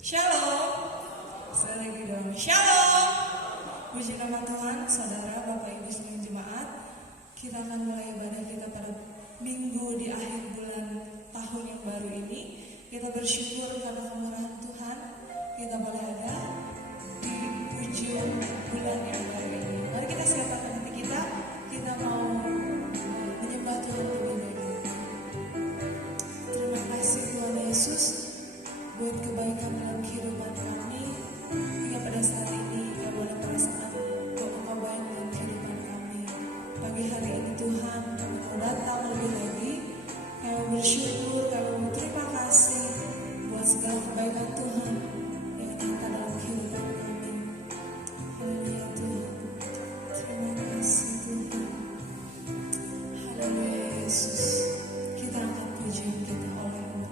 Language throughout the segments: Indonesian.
Shalom. Sekali lagi dong. Shalom. Puji nama Tuhan, saudara, Bapak, Ibu, seluruh jemaat. Kita akan mulai ibadah kita pada minggu di akhir bulan tahun yang baru ini. Kita bersyukur karena kemurahan Tuhan. Kita boleh ada di ujung bulan yang baru ini. Mari kita siapkan hati kita. Kita mau menyembah Tuhan lebih lagi. Terima kasih Tuhan Yesus buat kebaikan dalam kehidupan kami. Hingga pada saat ini kami boleh merasakan bahwa Engkau baik dalam kehidupan kami. Pagi hari ini Tuhan, kami mau datang lebih lagi. Kami bersyukur, kami berterima kasih buat segala kebaikan Tuhan yang nyata dalam kehidupan kami. Haleluya Tuhan. Terima kasih Tuhan. Haleluya Yesus. Kita angkat pujian kita oleh Allah.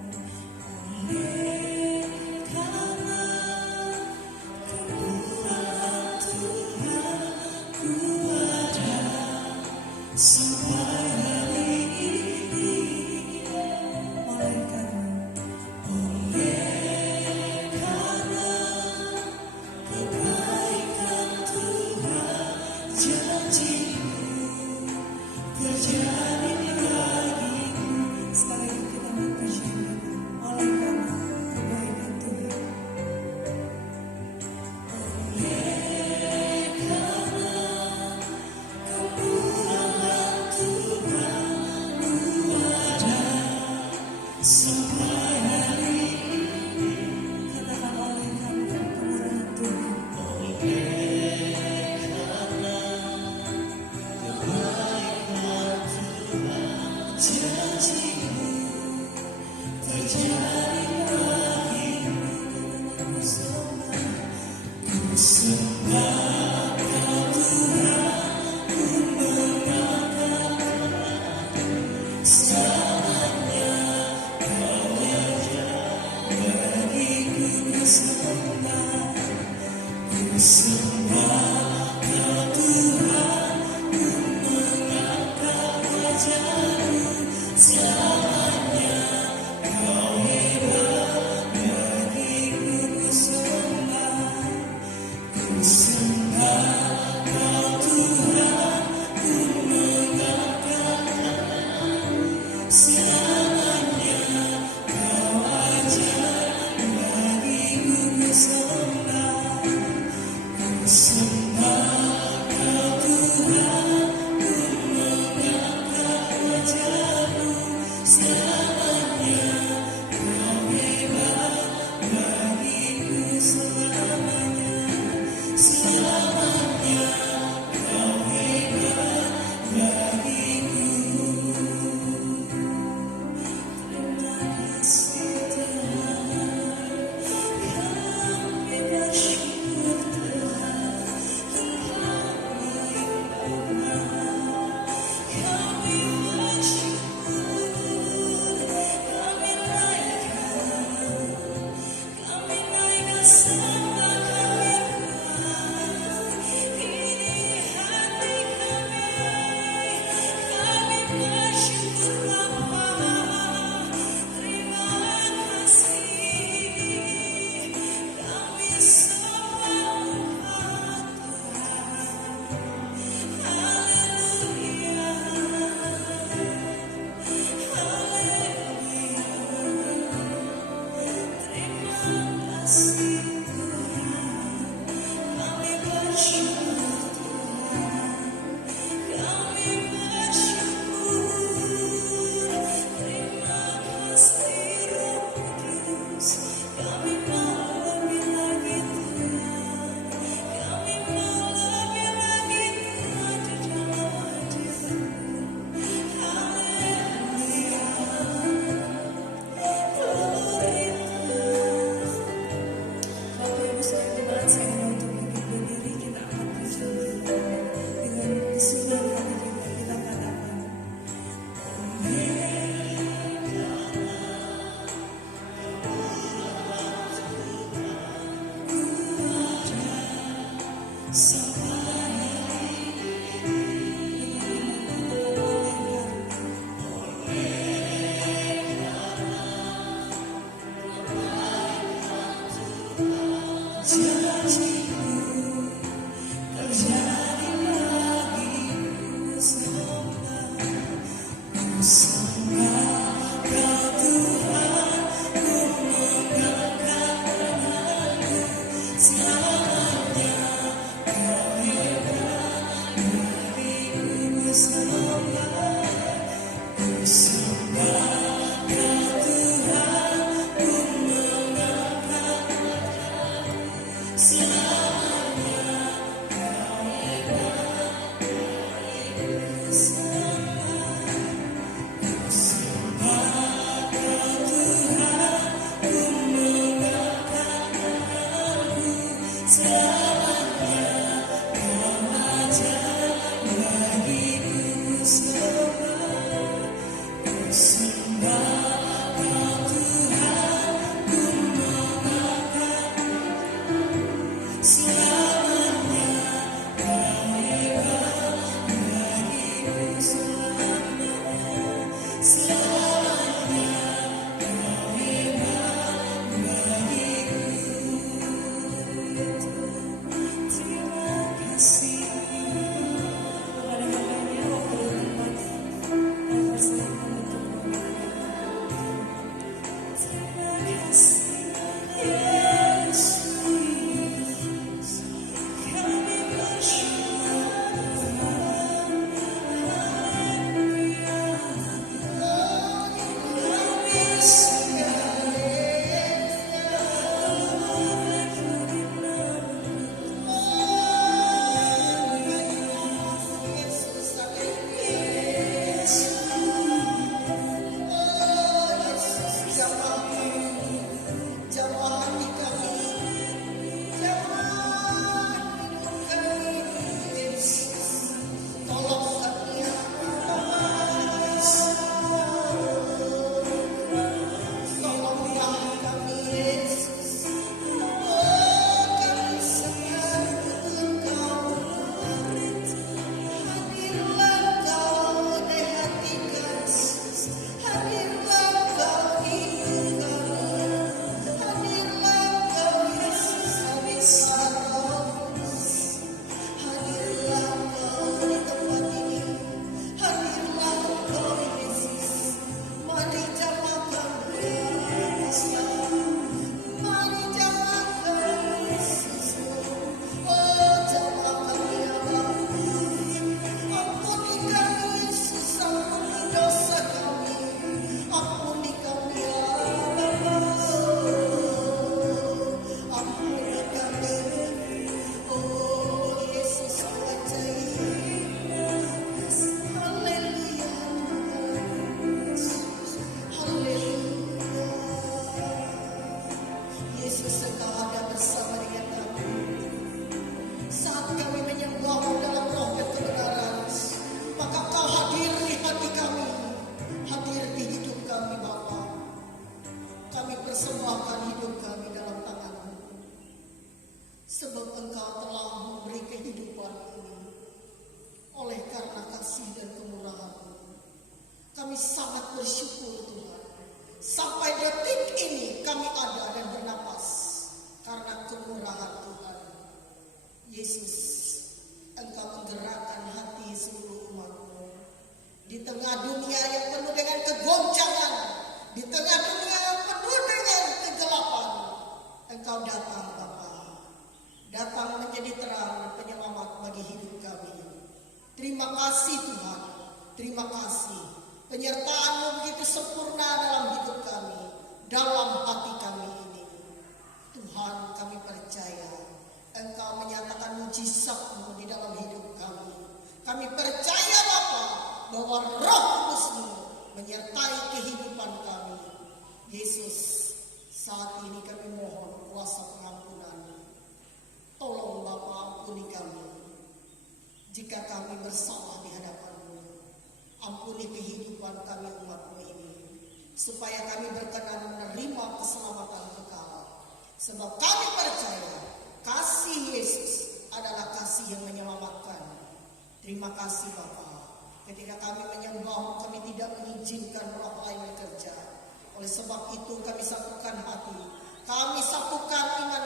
Oleh sebab itu kami satukan hati, kami satukan iman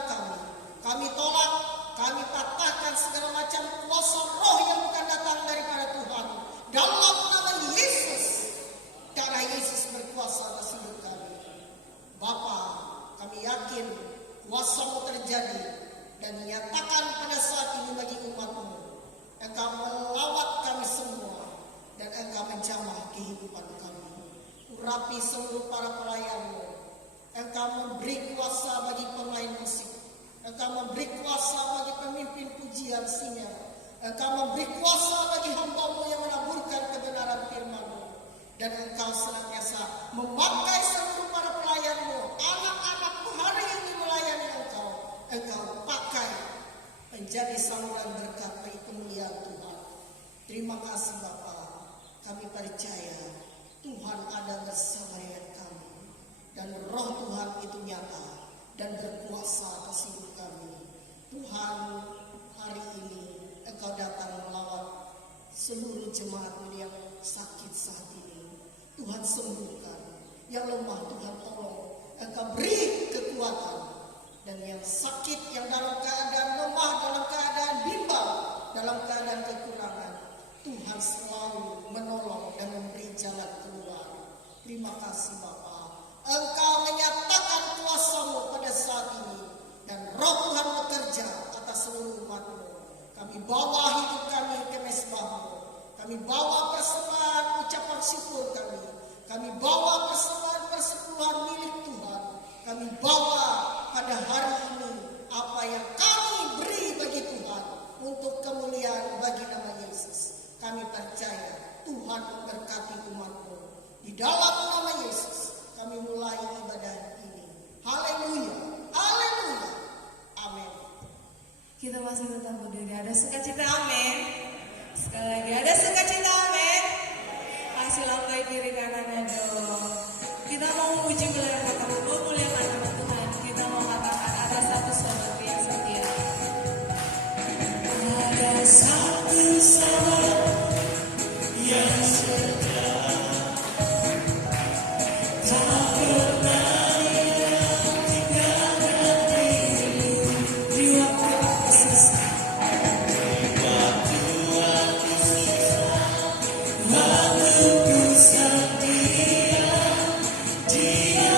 kami kuasa-Mu terjadi dan nyatakan pada saat ini bagi umat-Mu. Engkau melawat kami semua dan Engkau menjamah kehidupan kami. Urapi seluruh para pelayan-Mu. Engkau memberi kuasa bagi pemain musik. Engkau memberi kuasa bagi pemimpin pujian singer. Engkau memberi kuasa bagi hamba-Mu yang menaburkan kebenaran firman-Mu. Dan Engkau senantiasa memakai seluruh para pelayan-Mu, anak-anak-Mu hari ini melayani Engkau. Engkau pakai menjadi saluran berkat bagi kemuliaan Tuhan. Terima kasih Bapa. Kami percaya Tuhan ada bersama dengan kami. Dan roh Tuhan itu nyata dan berkuasa atas hidup kami. Tuhan, hari ini Engkau datang melawat seluruh jemaat-Mu yang sakit saat ini. Tuhan sembuhkan. Yang lemah Tuhan tolong. Engkau beri kekuatan. Dan yang sakit, yang dalam keadaan lemah, dalam keadaan bimbang, dalam keadaan kekurangan, Tuhan selalu menolong dan memberi jalan keluar. Terima kasih Bapa. Engkau menyatakan kuasa-Mu pada saat ini. Dan roh Tuhan bekerja atas seluruh umat-Mu. Kami bawa hidup kami ke mezbah-Mu. Kami bawa persembahan ucapan syukur kami. Kami bawa persembahan persepuluhan milik Tuhan. Kami bawa pada hari ini apa yang kami beri bagi Tuhan untuk kemuliaan bagi nama Yesus. Kami percaya Tuhan memberkati umat-Mu. Di dalam nama Yesus kami mulai ibadah ini. Haleluya. Haleluya. Amin. Kita masih tetap berdiri. Ada sukacita, amin. Sekali lagi, ada sukacita, amin. Kasih lambai kiri kanannya dong. Kita mau memuji wilayah kata memuliakan nama Tuhan. Kita mau katakan ada satu sahabat yang setia. Ada satu sahabat yang setia. Tak pernah dia tinggalkan dirimu di waktu susah. Lalu ku setia, dia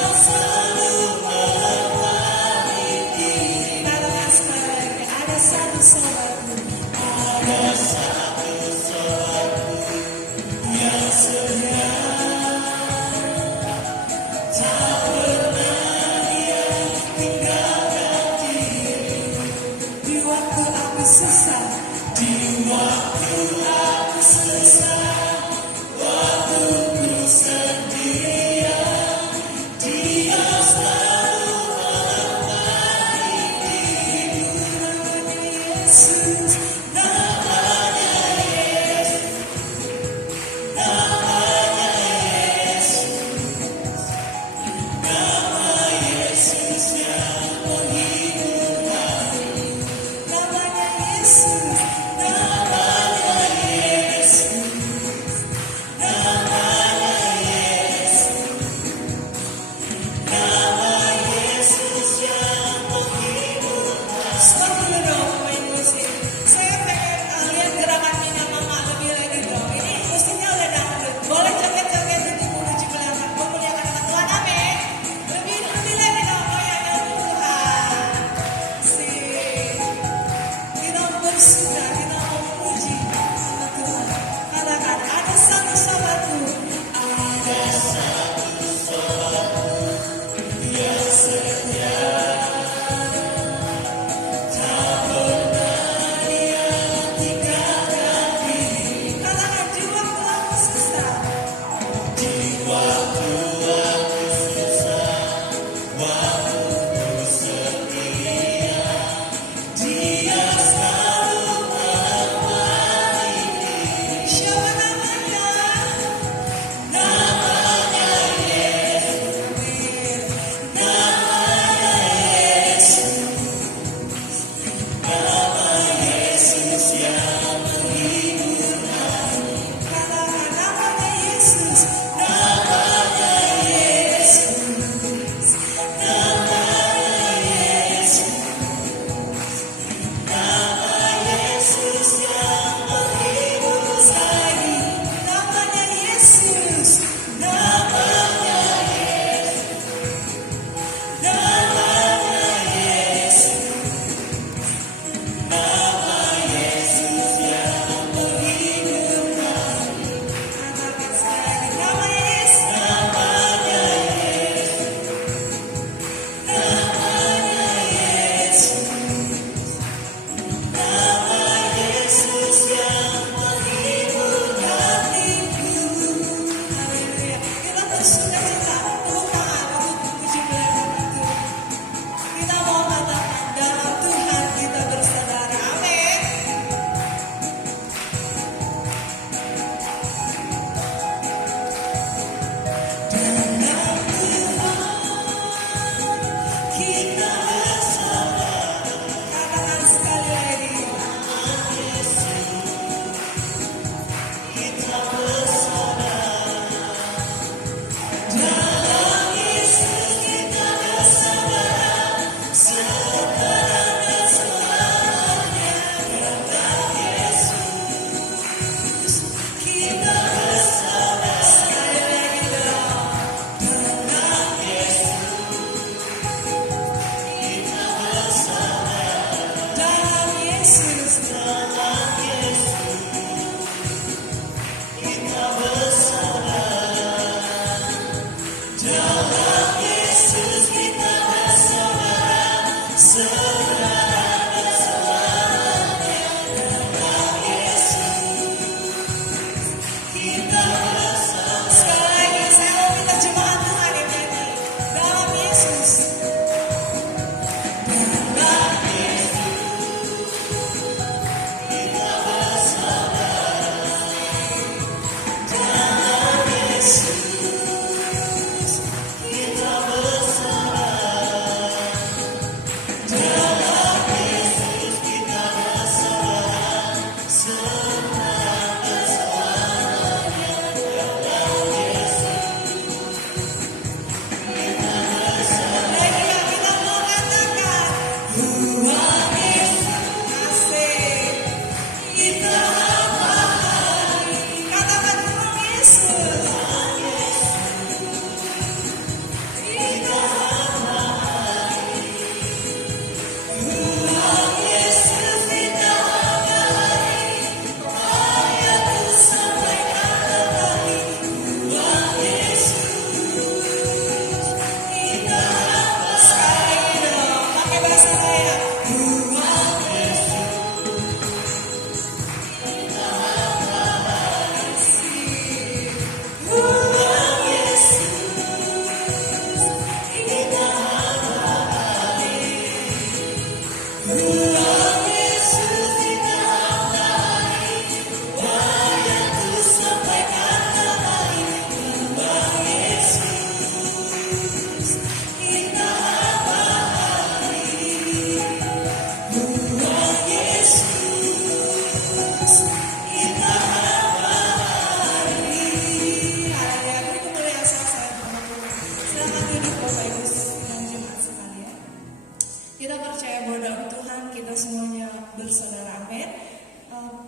Kita percaya bahwa dalam Tuhan kita semuanya bersaudara, amin.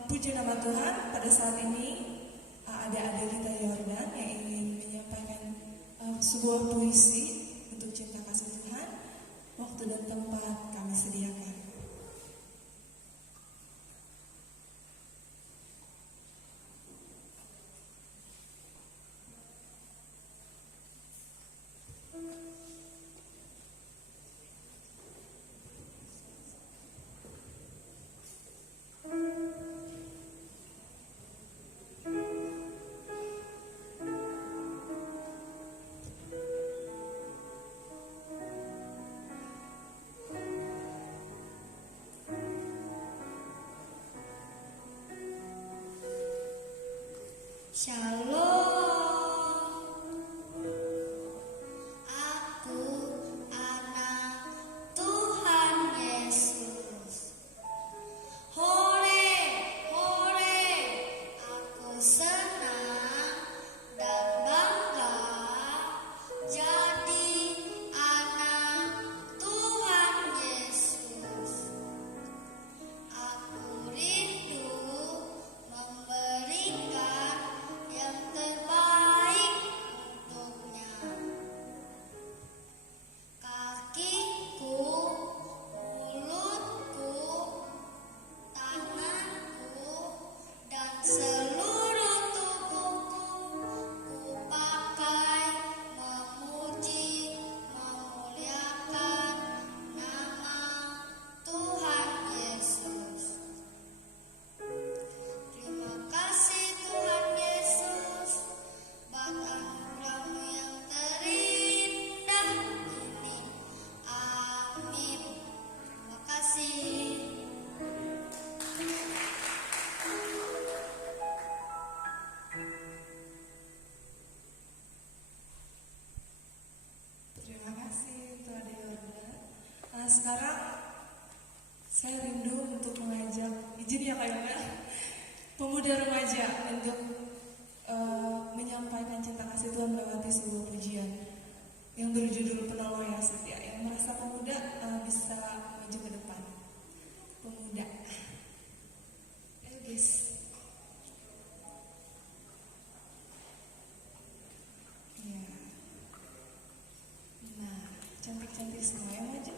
Puji nama Tuhan. Pada saat ini ada Adelita Yordan yang ingin menyampaikan sebuah puisi untuk cinta kasih Tuhan. Waktu dan tempat kami sediakan. Shalom, aku anak Tuhan Yesus. Hore, hore, aku senang dan bangga jadi anak Tuhan Yesus. Aku rindu memberikan yang terbaik untuknya. Kakiku, mulutku, tanganku, dan seluruh tubuhku ku pakai memuji, memuliakan nama Tuhan Yesus. Terima kasih Tuhan Yesus, buat anugerah-Mu yang terindah ini. Amin. Terima kasih. Terima kasih untuk Ade Yordan. Sekarang saya rindu untuk mengajak, izin ya Kak Yoga, pemuda remaja untuk menyampaikan cinta kasih Tuhan melewati sebuah pujian yang berjudul Penolong yang Setia. Yang merasa pemuda bisa maju ke depan. Pemuda. Ayo guys. Ya. Nah, cantik-cantik semua yang maju.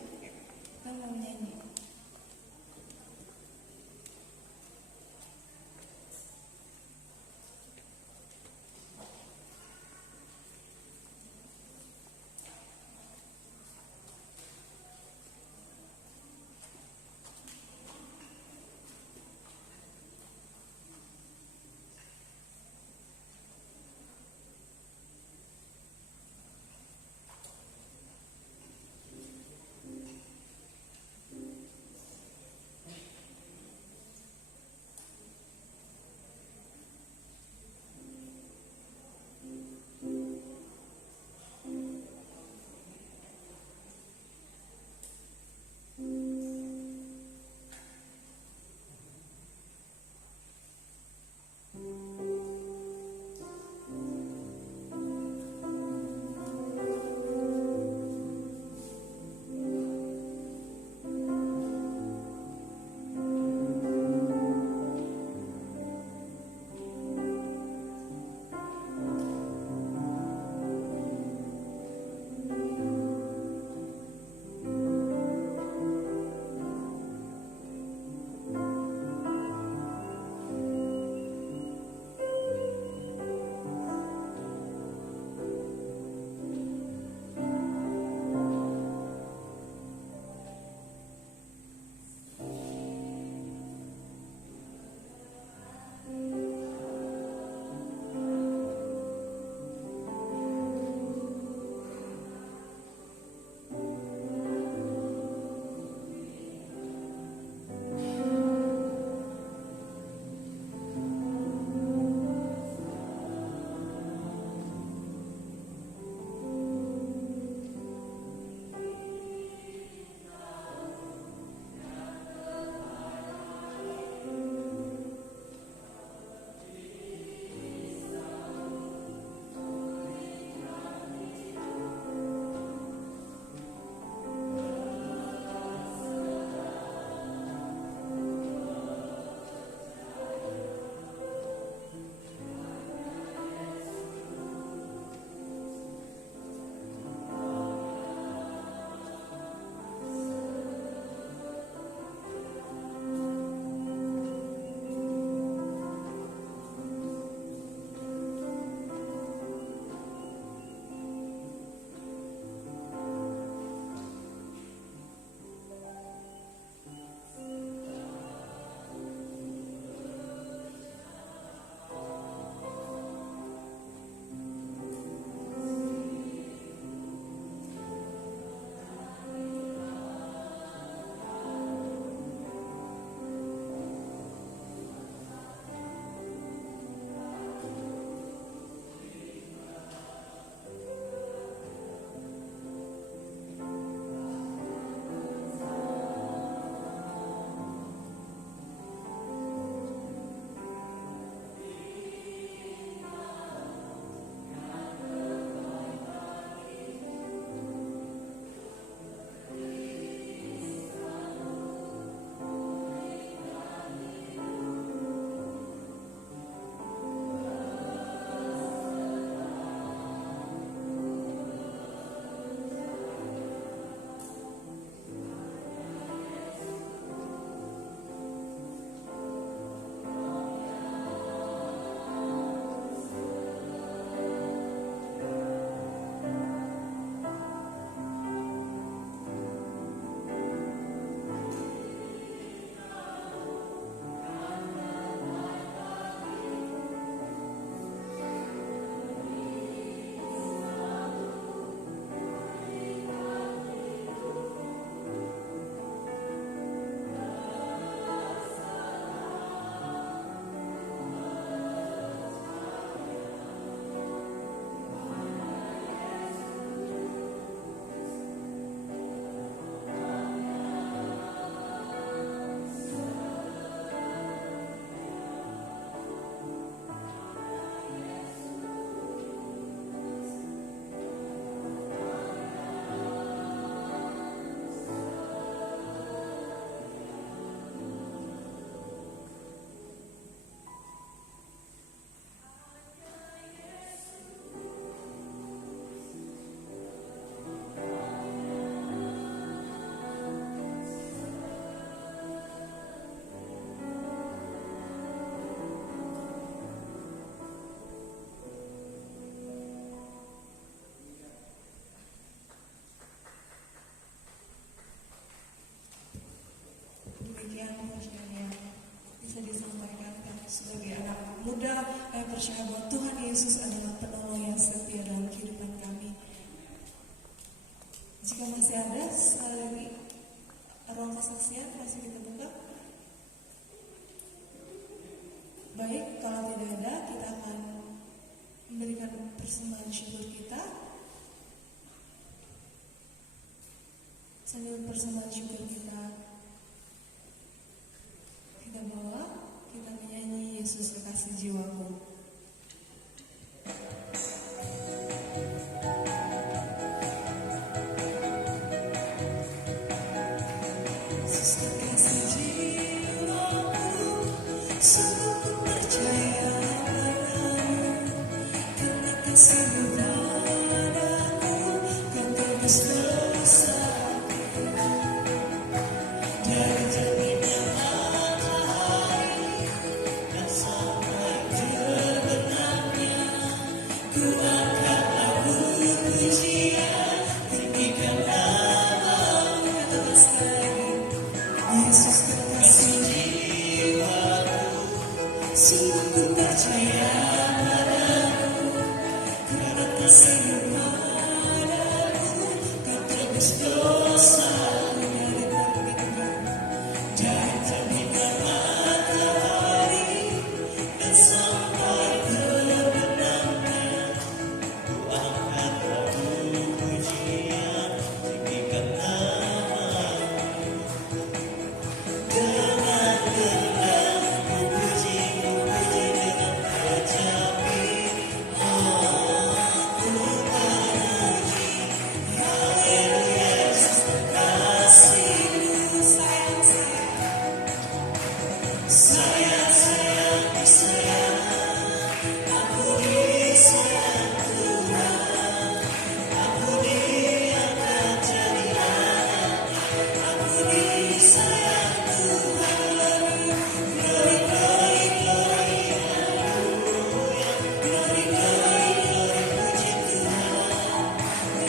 Kita mau nyanyi. sebagai anak muda yang percaya bahwa Tuhan Yesus adalah penolong yang setia dalam kehidupan kami. Jika masih ada sekali lagi ruang kesaksian masih kita buka. Baik, kalau tidak ada, kita akan memberikan persembahan syukur kita. Sambil persembahan syukur kita bawa, kita menyanyi Yesus Kekasih Jiwaku. Yesus Kekasih Jiwaku, sungguh ku percaya padamu, karena kasih-Mu padaku, Kau tebus dosaku dari terbitnya matahari dan sampai terbenamnya. Ku angkat lagu pujian, tinggikan nama-Mu. Kata sekali, Yesus Kekasih jiwaku, sungguh ku percaya padamu, karena kasih-Mu padaku, Kau tebus dosaku dari terbitnya matahari dan sampai terbenamnya. Ku angkat lagu pujian, tinggikan nama-Mu. Dengan genggam ku puji dengan kecapi. Ku memuji, haleluya, Yesus kekasih-Mu. Sayang, sayang, disayang, aku disayang Tuhan. Aku diangkat jadi anak, aku disayang Tuhan. Glory, glory, glory, haleluya. Glory, glory, glory, puji Tuhan.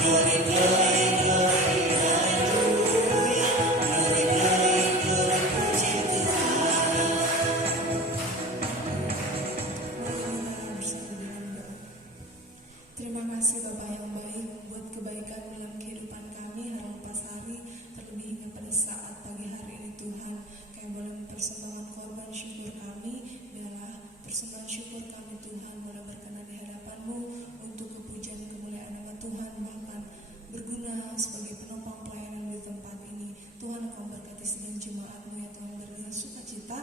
Glory, glory, glory, haleluya. Glory, glory, glory, puji Tuhan. Mari kita bersatu dengan doa. Terima kasih Bapa yang baik buat kebaikan dalam kehidupan kami hari lepas hari, terlebih hingga pada saat pagi hari ini Tuhan. Kami boleh mempersembahkan korban syukur kami, biarlah persembahan syukur kami Tuhan boleh berkenan di hadapan-Mu untuk kepujian kemuliaan nama Tuhan, bahkan berguna sebagai penopang pelayanan di tempat ini. Tuhan, Engkau berkati sidang jemaat-Mu yang Tuhan berdiri sukacita.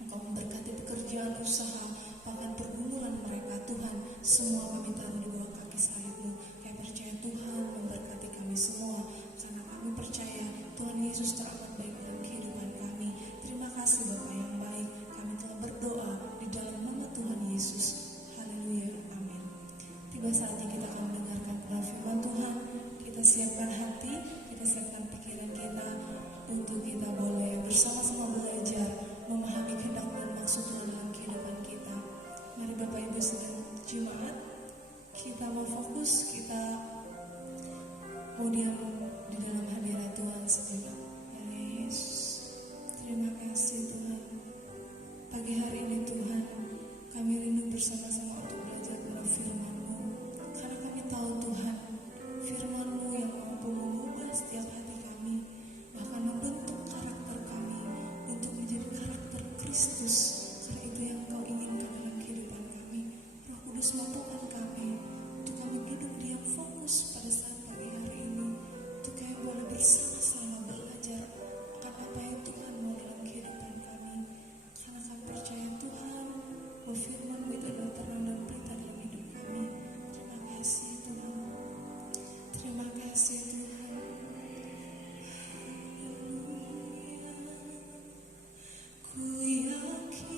Engkau memberkati pekerjaan usaha, bahkan pergumulan mereka Tuhan. Semua kami taruh di bawah kaki salib-Mu. Kami percaya Tuhan memberkati kami semua, karena kami percaya Tuhan Yesus teramat baik dalam kehidupan kami. Terima kasih Bapa yang baik. Kami telah berdoa di dalam nama Tuhan Yesus. Haleluya, amin. Tiba saatnya kita akan mendengarkan firman Tuhan. Kita siapkan hati, kita siapkan pikiran kita untuk kita boleh bersama-sama belajar memahami kehendak dan maksud Tuhan dalam kehidupan kita. Mari Bapak Ibu sedang jemaat, kita mau fokus, kita mau diam di dalam hadirat Tuhan sejenak. Ya Yesus, terima kasih Tuhan. Pagi hari ini Tuhan, kami rindu bersama-sama untuk belajar tentang firman-Mu, karena kami tahu Tuhan, firman-Mu yang mampu mengubah setiap hati kami, bahkan membentuk karakter kami untuk menjadi karakter Kristus. Karena itu yang Kau inginkan dalam kehidupan kami. Roh Kudus, mampukan kami untuk kami duduk diam fokus pada saat pagi hari ini, untuk kami boleh bersama-sama belajar akan apa yang Tuhan mau dalam kehidupan kami. Karena kami percaya Tuhan bahwa firman-Mu itu adalah terang dan berita dalam hidup kami. Terima kasih Tuhan. Terima kasih Tuhan. Haleluya. Ku yakin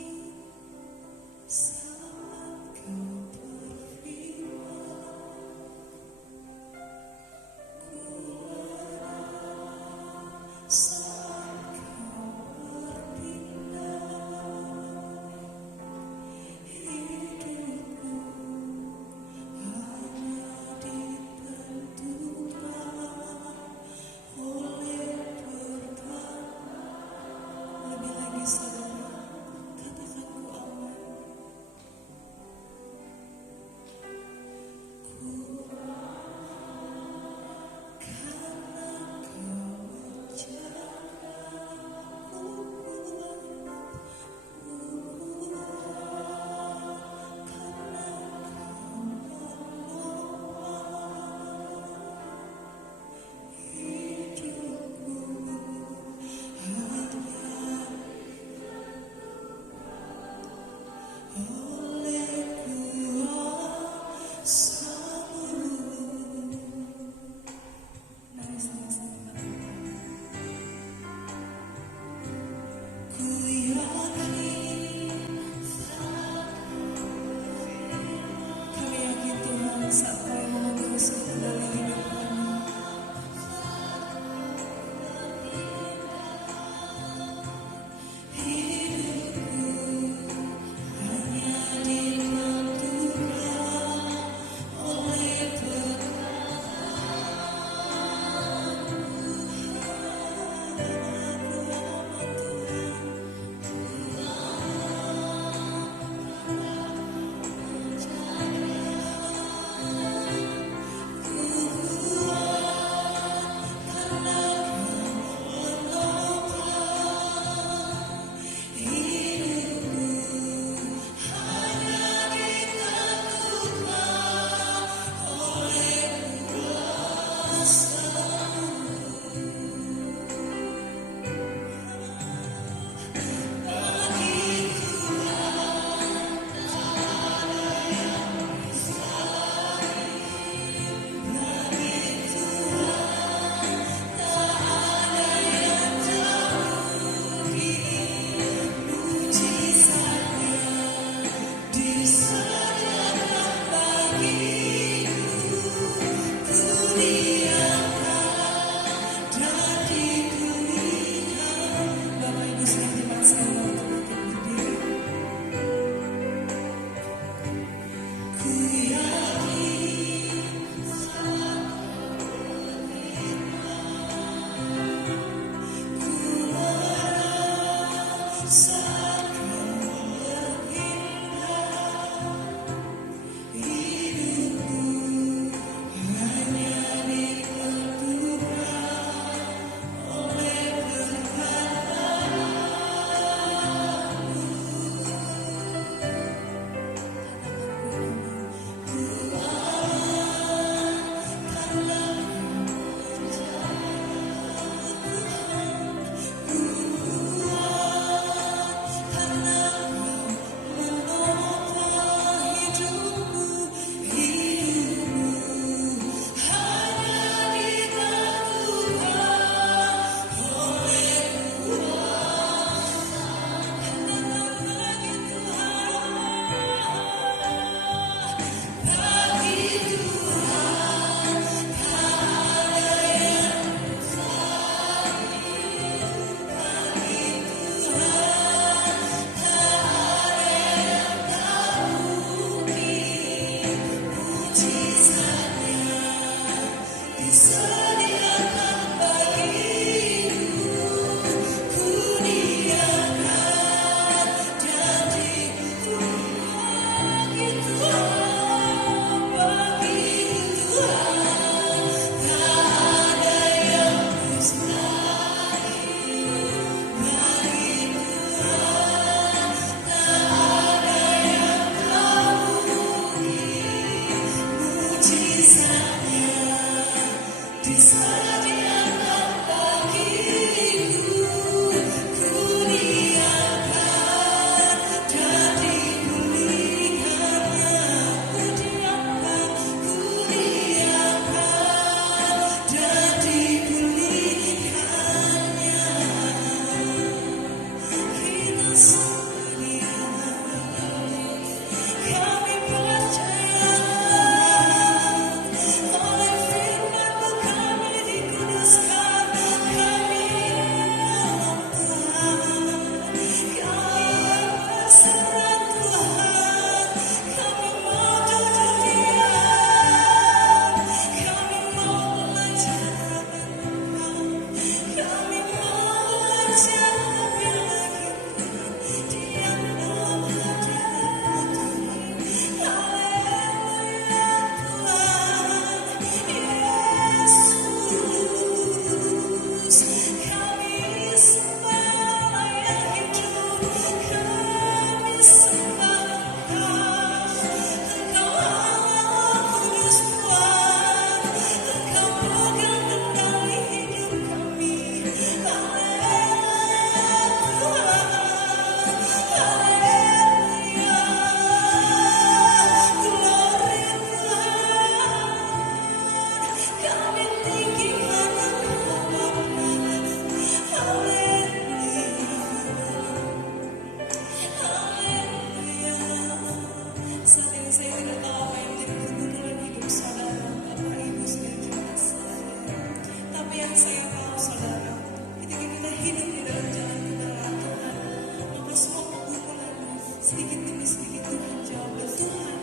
sedikit demi sedikit Tuhan jawab dan Tuhan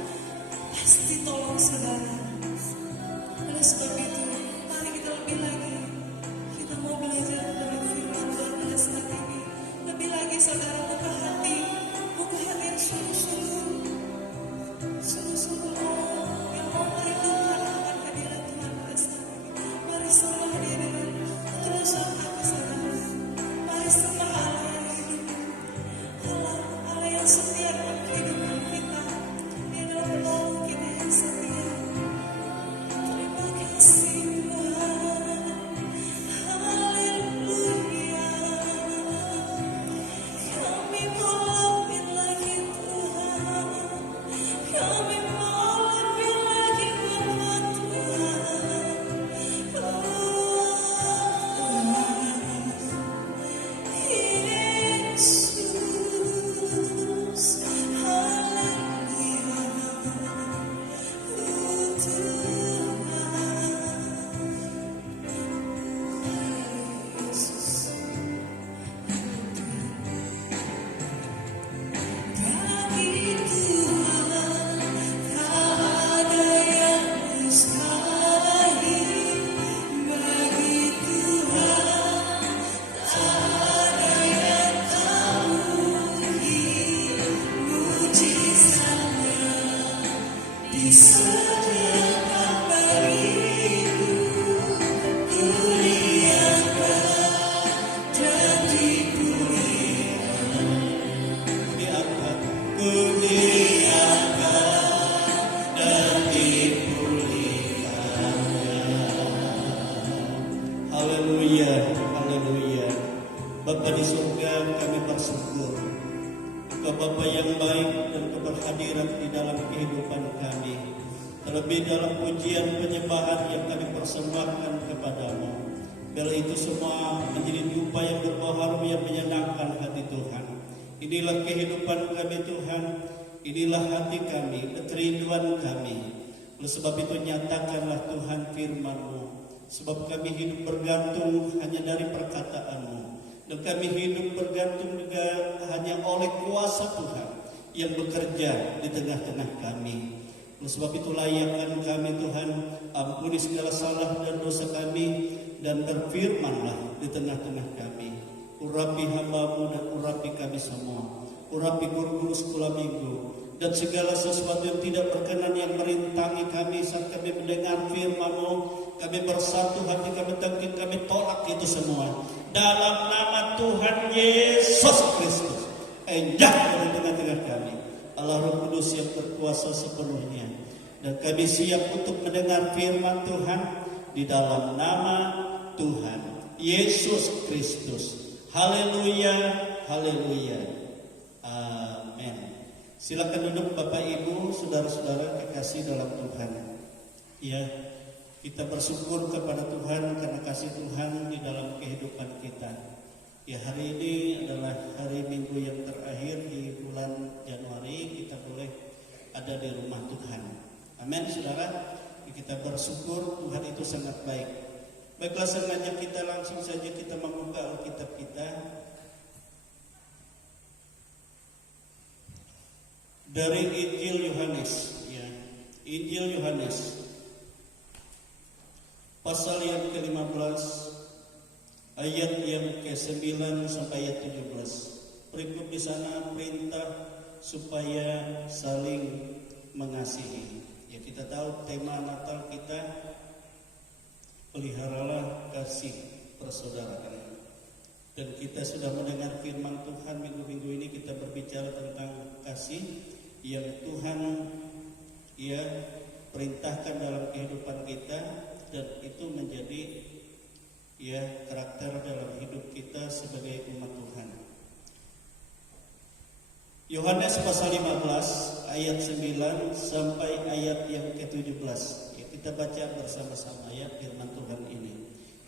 pasti tolong saudara. Oleh sebab itu, mari kita lebih lagi. Kita mau belajar dari firman Tuhan pada saat ini. Lebih lagi saudara buka hati yang sungguh-sungguh yang mau merindukan akan hadirat Tuhan pada saat ini. Mari sembah hadirat terus hati saudara. Mari sembah Allah yang hidup, Allah yang setia dalam kehidupan kita. Dia adalah penolong kita yang setia. Terima kasih Tuhan, haleluya. Kami mau lebih lagi Tuhan, kami mau lebih lagi Bapa Tuhan. Yesus, haleluya. Yesus, bagi Tuhan tak ada yang mustahil. Bagi Tuhan tak ada yang tak mungkin. Mujizatnya disediakan bagiku. Kuliahkan dan dipulihkan. Kuliahkan dan dipulihkan. Haleluya, haleluya. Bapa di surga, kami bersyukur Engkau Bapa yang baik dan keberhadiran di dalam kehidupan kami. Terlebih dalam pujian penyembahan yang kami persembahkan kepadamu. Biarlah itu semua menjadi dupa yang berbau harum yang menyenangkan hati Tuhan. Inilah kehidupan kami Tuhan, inilah hati kami, kerinduan kami. Oleh sebab itu nyatakanlah Tuhan firman-Mu. Sebab kami hidup bergantung hanya dari perkataan-Mu. Dan kami hidup bergantung juga hanya oleh kuasa Tuhan yang bekerja di tengah-tengah kami. Oleh sebab itu layakkan kami Tuhan, ampuni segala salah dan dosa kami, dan berfirmanlah di tengah-tengah kami. Urapi hamba-Mu dan urapi kami semua. Urapi guru-guru sekolah minggu dan segala sesuatu yang tidak berkenan yang merintangi kami saat kami mendengar firman-Mu. Kami bersatu hati, kami tangkap, kami tolak itu semua. Dalam nama Tuhan Yesus Kristus, enjak dari tengah-tengah kami. Allah Roh Kudus yang berkuasa sepenuhnya. Dan kami siap untuk mendengar firman Tuhan di dalam nama Tuhan Yesus Kristus. Haleluya, haleluya. Amin. Silakan duduk Bapak Ibu, saudara-saudara kekasih dalam Tuhan. Ya, kita bersyukur kepada Tuhan karena kasih Tuhan di dalam kehidupan kita. Ya, hari ini adalah hari Minggu yang terakhir di bulan Januari. Kita boleh ada di rumah Tuhan. Amin, saudara. Kita bersyukur Tuhan itu sangat baik. Baiklah, sengaja kita langsung saja kita membuka Alkitab kita. Dari Injil Yohanes, ya. Injil Yohanes pasal yang ke-15 ayat yang ke-9 sampai ayat 17. Berikut di sana perintah supaya saling mengasihi. Ya, kita tahu tema Natal kita peliharalah kasih persaudaraan. Dan kita sudah mendengar firman Tuhan minggu-minggu ini, kita berbicara tentang kasih yang Tuhan ya perintahkan dalam kehidupan kita, dan itu menjadi ya karakter dalam hidup kita sebagai umat Tuhan. Yohanes pasal 15 ayat 9 sampai ayat yang ke-17. Ya, kita baca bersama-sama ya firman Tuhan ini.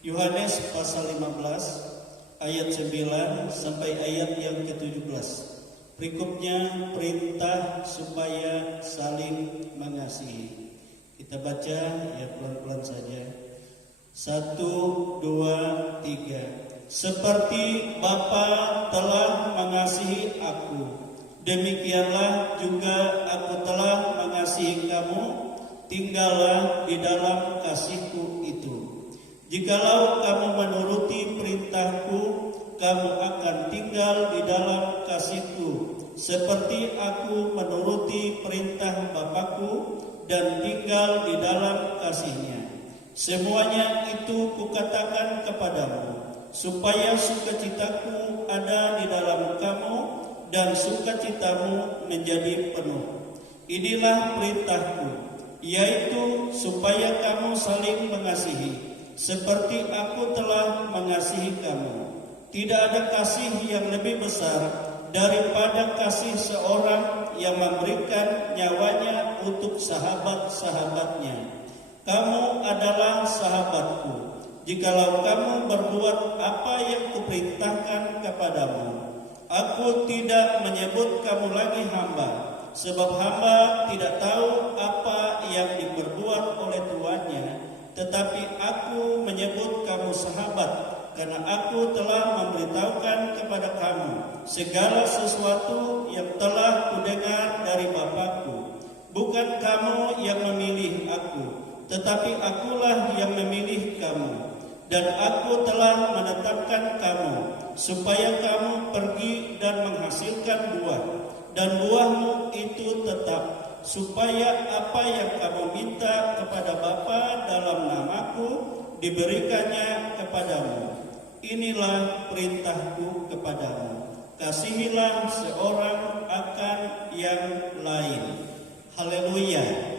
Yohanes pasal 15 ayat 9 sampai ayat yang ke-17. Berikutnya perintah supaya saling mengasihi. Kita baca ya pelan-pelan saja. 1, 2, 3. Seperti Bapa telah mengasihi aku, Demikianlah juga aku telah mengasihi kamu, tinggallah di dalam kasihku itu. Jikalau kamu menuruti perintahku, kamu akan tinggal di dalam kasihku, seperti aku menuruti perintah Bapakku dan tinggal di dalam kasihnya. Semuanya itu kukatakan kepadamu, supaya sukacitaku ada di dalam kamu dan sukacitamu menjadi penuh. Inilah perintahku, yaitu supaya kamu saling mengasihi, seperti aku telah mengasihi kamu. Tidak ada kasih yang lebih besar daripada kasih seorang yang memberikan nyawanya untuk sahabat-sahabatnya. Kamu adalah sahabatku, jikalau kamu berbuat apa yang kuperintahkan kepadamu. Aku tidak menyebut kamu lagi hamba, sebab hamba tidak tahu apa yang diperbuat oleh tuannya, tetapi aku menyebut kamu sahabat, karena aku telah memberitahukan kepada kamu segala sesuatu yang telah kudengar dari Bapakku. Bukan kamu yang memilih aku, tetapi akulah yang memilih kamu. Dan aku telah menetapkan kamu, supaya kamu pergi dan menghasilkan buah, dan buahmu itu tetap, supaya apa yang kamu minta kepada Bapa dalam namaku diberikannya kepadamu. Inilah perintahku kepadamu, kasihilah seorang akan yang lain. Haleluya.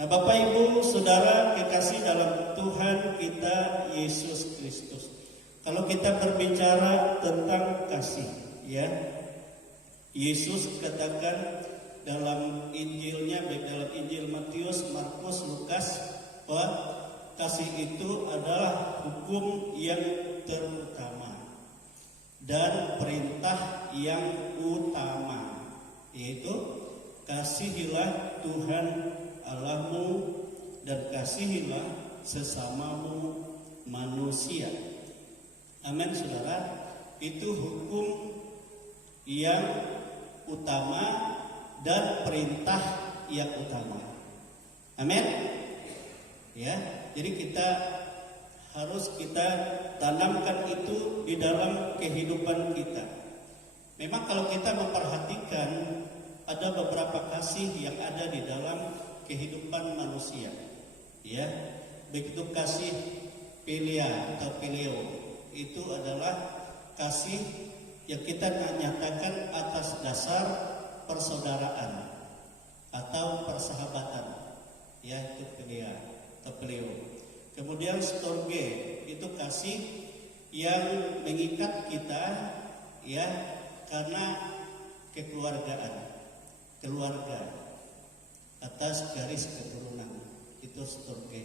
Nah, Bapak Ibu Saudara kekasih dalam Tuhan kita Yesus Kristus. Kalau kita berbicara tentang kasih, ya, Yesus katakan dalam Injilnya, baik dalam Injil Matius, Markus, Lukas, bahwa kasih itu adalah hukum yang terutama dan perintah yang utama, yaitu kasihilah Tuhan Allahmu dan kasihilah sesamamu manusia. Amin, saudara. Itu hukum yang utama dan perintah yang utama. Amin. Ya, jadi kita tanamkan itu di dalam kehidupan kita. Memang kalau kita memperhatikan, ada beberapa kasih yang ada di dalam kehidupan manusia. Ya, begitu kasih philia atau phileo, itu adalah kasih yang kita nyatakan atas dasar persaudaraan atau persahabatan. Ya, itu philia atau phileo. Kemudian storge, itu kasih yang mengikat kita, ya, karena kekeluargaan, keluarga atas garis keturunan, itu storge.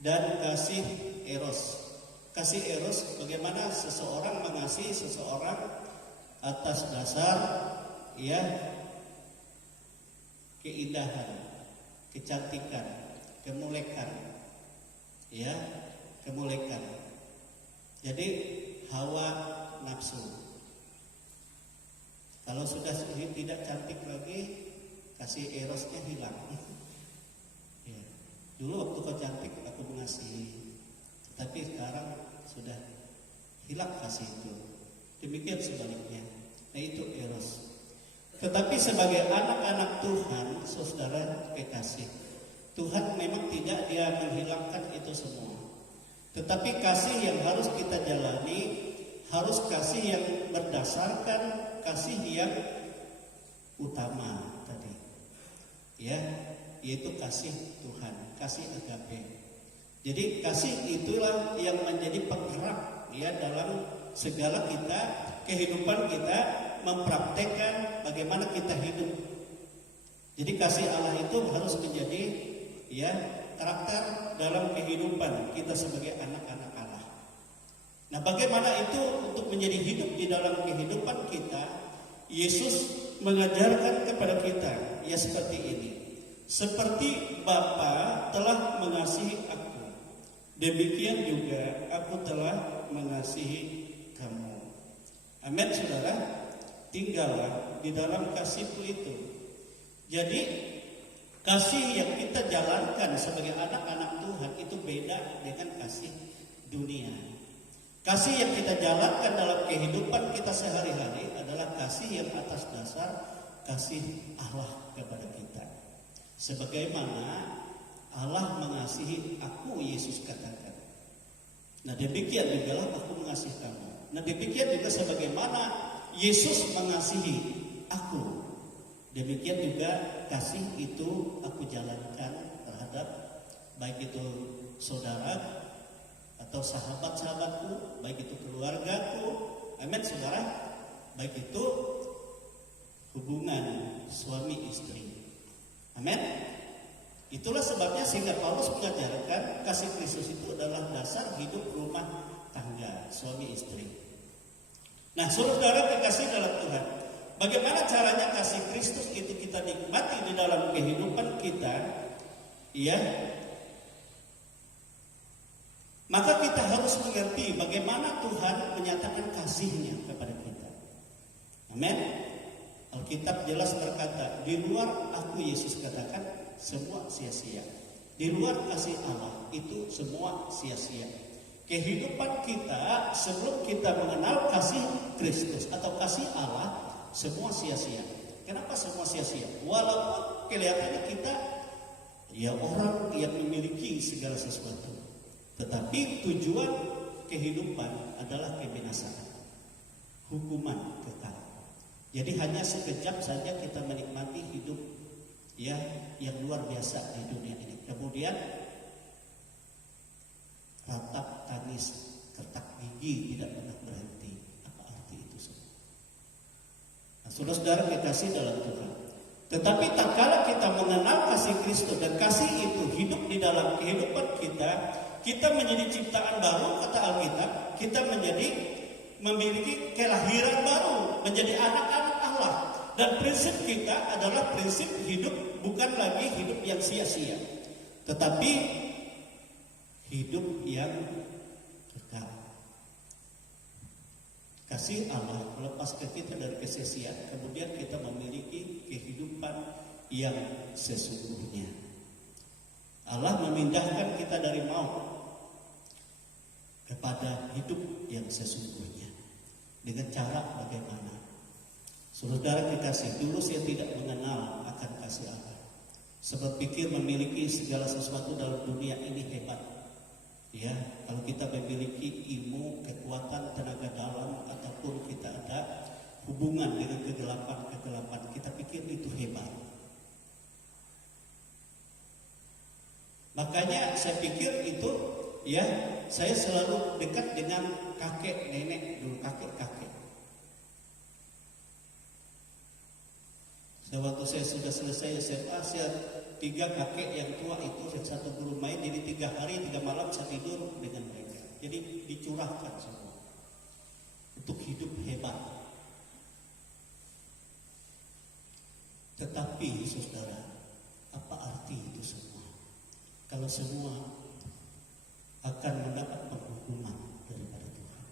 Dan kasih eros. Kasih eros, bagaimana seseorang mengasihi seseorang atas dasar, ya, keindahan, kecantikan, kemulekan, ya, kemulekan. Jadi hawa nafsu. Kalau sudah tidak cantik lagi, kasih erosnya hilang. Ya. Dulu waktu kau cantik aku mengasihi, tapi sekarang sudah hilang kasih itu. Demikian sebaliknya. Nah, itu eros. Tetapi sebagai anak-anak Tuhan, saudara kekasih, Tuhan memang tidak dia menghilangkan itu semua. Tetapi kasih yang harus kita jalani harus kasih yang berdasarkan kasih yang utama tadi. Ya, yaitu kasih Tuhan, kasih agape. Jadi kasih itulah yang menjadi penggerak, ya, dalam segala kita, kehidupan kita, mempraktekkan bagaimana kita hidup. Jadi kasih Allah itu harus menjadi, ya, karakter dalam kehidupan kita sebagai anak-anak Allah. Nah, bagaimana itu untuk menjadi hidup di dalam kehidupan kita? Yesus mengajarkan kepada kita, ya, seperti ini. Seperti Bapa telah mengasihi aku, demikian juga aku telah mengasihi kamu. Amin, saudara. tinggallah di dalam kasih-Ku itu. Jadi kasih yang kita jalankan sebagai anak-anak Tuhan itu beda dengan kasih dunia. Kasih yang kita jalankan dalam kehidupan kita sehari-hari adalah kasih yang atas dasar kasih Allah kepada kita. Sebagaimana Allah mengasihi aku, Yesus katakan. Nah demikian juga lah aku mengasihi kamu. Nah demikian juga sebagaimana Yesus mengasihi aku, demikian juga kasih itu aku jalankan terhadap baik itu saudara atau sahabat-sahabatku, baik itu keluargaku, amin saudara, baik itu hubungan suami istri, amin. Itulah sebabnya sehingga Paulus mengajarkan kasih Kristus itu adalah dasar hidup rumah tangga suami istri. Nah, saudara kekasih dalam Tuhan, bagaimana caranya kasih Kristus itu kita nikmati di dalam kehidupan kita? Ya, maka kita harus mengerti bagaimana Tuhan menyatakan kasih-Nya kepada kita. Amin. Alkitab jelas berkata, di luar aku, Yesus katakan, semua sia-sia. Di luar kasih Allah itu semua sia-sia. Kehidupan kita sebelum kita mengenal kasih Kristus atau kasih Allah, semua sia-sia. Kenapa semua sia-sia? Walaupun kelihatannya kita ya orang yang memiliki segala sesuatu, tetapi tujuan kehidupan adalah kebinasaan, hukuman kekal. Jadi hanya sekejap saja kita menikmati hidup ya yang luar biasa di dunia ini. Kemudian ratap, tangis, kertak gigi tidak pernah berhenti. Apa arti itu semua? Nah, saudara-saudara kekasih dalam Tuhan. Tetapi tak kala kita mengenal kasih Kristus dan kasih itu hidup di dalam kehidupan kita menjadi ciptaan baru, kata Alkitab. Kita memiliki kelahiran baru, menjadi anak-anak Allah. Dan prinsip kita adalah prinsip hidup bukan lagi hidup yang sia-sia, tetapi hidup yang kekal. Kasih Allah melepaskan kita dari kesia-siaan, kemudian kita memiliki kehidupan yang sesungguhnya. Allah memindahkan kita dari maut kepada hidup yang sesungguhnya. Dengan cara bagaimana? Saudara kekasih, dulu saya tidak mengenal akan kasih Allah. Sebab pikir memiliki segala sesuatu dalam dunia ini hebat. Ya, kalau kita memiliki ilmu, kekuatan, tenaga dalam, ataupun kita ada hubungan dengan kegelapan, kita pikir itu hebat. Makanya saya pikir itu, ya, saya selalu dekat dengan kakek nenek dulu, kakek. Waktu saya sudah selesai SMA, saya 3 kakek yang tua itu, yang satu guru main, jadi 3 hari 3 malam saya tidur dengan mereka. Jadi dicurahkan semua untuk hidup hebat. Tetapi saudara, apa arti itu semua? Kalau semua akan mendapat penghukuman daripada Tuhan.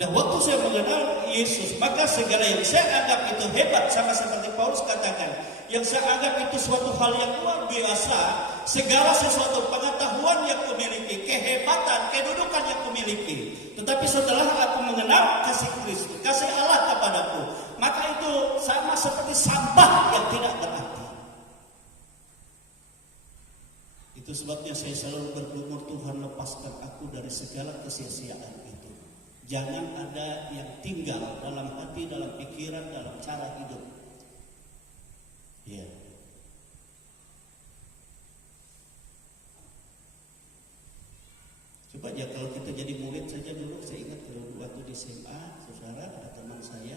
Dan waktu saya mengenal Yesus, maka segala yang saya anggap itu hebat, sama seperti Paulus katakan, yang saya anggap itu suatu hal yang luar biasa, segala sesuatu pengetahuan yang kumiliki, kehebatan, kedudukan yang kumiliki. Tetapi setelah aku mengenal kasih Kristus, kasih Allah kepadaku, maka itu sama seperti sampah yang tidak berarti. Itu sebabnya saya selalu bergumul, Tuhan lepaskan aku dari segala kesia-siaan itu. Jangan ada yang tinggal dalam hati, dalam pikiran, dalam cara hidup. Ya. Coba ya kalau kita jadi murid saja dulu, saya ingat waktu di SMA, saudara, ada teman saya.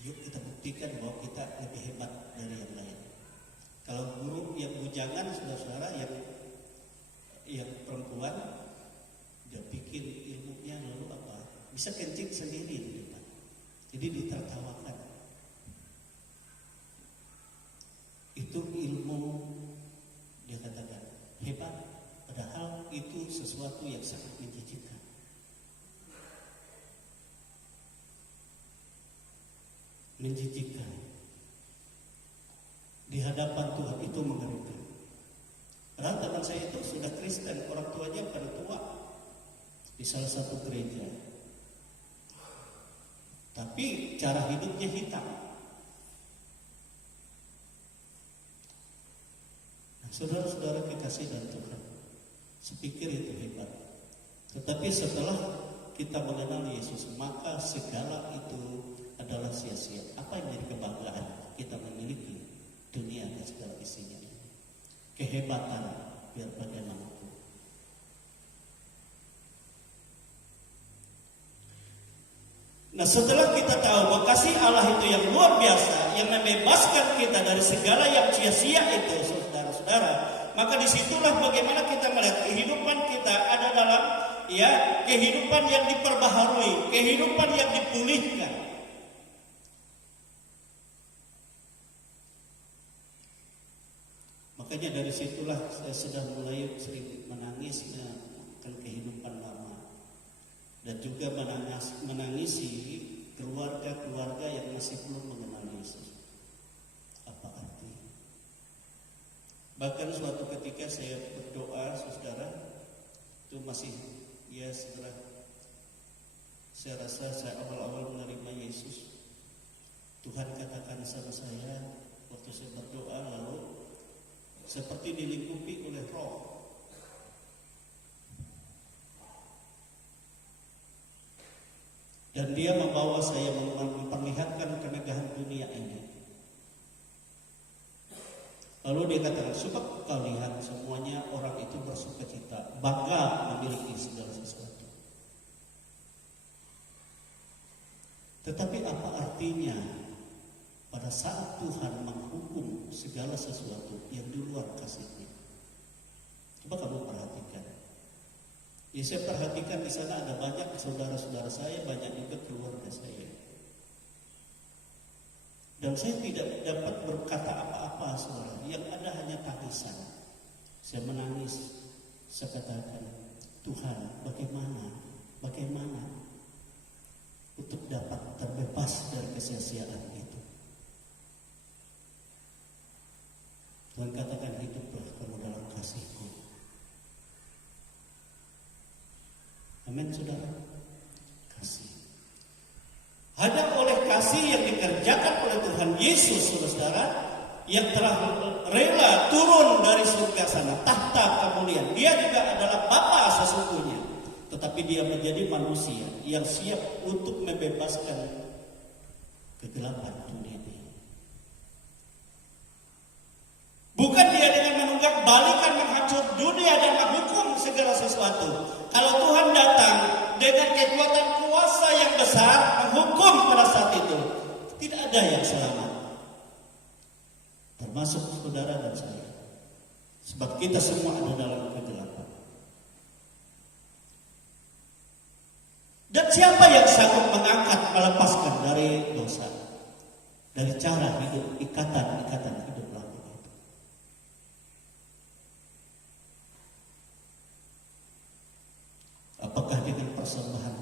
Ayo kita buktikan bahwa kita lebih hebat dari yang lain. Kalau guru yang bujangan, saudara-saudara, yang perempuan, dia bikin ilmunya lalu apa? Bisa kencing sendiri di depan. Jadi ditertawakan. Itu ilmu, dia katakan hebat, padahal itu sesuatu yang sangat menjijikkan. menjijikan. Di hadapan Tuhan itu mengerikan. Karena teman saya itu sudah Kristen, orang tuanya pada tua di salah satu gereja. Tapi cara hidupnya hitam. Nah, saudara-saudara kekasih dan Tuhan, sepikir itu hebat. Tetapi setelah kita mengenal Yesus, maka segala itu adalah sia-sia. Apa yang menjadi kebanggaan kita memiliki dunia dan segala isinya? Kehebatan biar bagaimanapun. Nah, setelah kita tahu bahwa kasih Allah itu yang luar biasa, yang membebaskan kita dari segala yang sia-sia itu, saudara-saudara, maka disitulah bagaimana kita melihat kehidupan kita ada dalam kehidupan yang diperbaharui, kehidupan yang dipulihkan. Makanya dari situlah saya sudah mulai sering menangis akan kehidupan lama, dan juga menangisi keluarga-keluarga yang masih belum mengenal Yesus. Apa arti? Bahkan suatu ketika saya berdoa, saudara, itu masih segera. Saya rasa saya awal-awal menerima Yesus, Tuhan katakan sama saya waktu saya berdoa, lalu seperti dilingkupi oleh roh. Dan dia membawa saya memperlihatkan kemegahan dunia ini. Lalu dia katakan, sebab kau lihat semuanya orang itu bersukacita, bangga memiliki segala sesuatu. Tetapi apa artinya pada saat Tuhan menghukum segala sesuatu yang di luar kasih-Nya? Coba kamu perhatikan. Ya, saya perhatikan di sana ada banyak saudara-saudara saya, banyak juga keluarga saya. Dan saya tidak dapat berkata apa-apa, saudara. Yang ada hanya tangisan. Saya menangis. Saya katakan, Tuhan, bagaimana untuk dapat terbebas dari kesia-siaan itu? Tuhan katakan, hiduplah kamu dalam kasih-Ku. Amin, saudara. Kasih. Hanya oleh kasih yang dikerjakan oleh Tuhan Yesus, saudara, yang telah rela turun dari surga sana, tahta kemuliaan. Dia juga adalah Bapa sesungguhnya, tetapi dia menjadi manusia yang siap untuk membebaskan kegelapan dunia ini. Bukan dia dengan menunggak balikan menghancur dunia dan menghukum segala sesuatu. Kalau Tuhan datang dengan kekuatan kuasa yang besar menghukum pada saat itu, tidak ada yang selamat, termasuk saudara dan saya, sebab kita semua ada dalam kegelapan. Dan siapa yang sanggup mengangkat, melepaskan dari dosa, dari cara hidup, ikatan hidup lama itu? Apakah dengan persembahan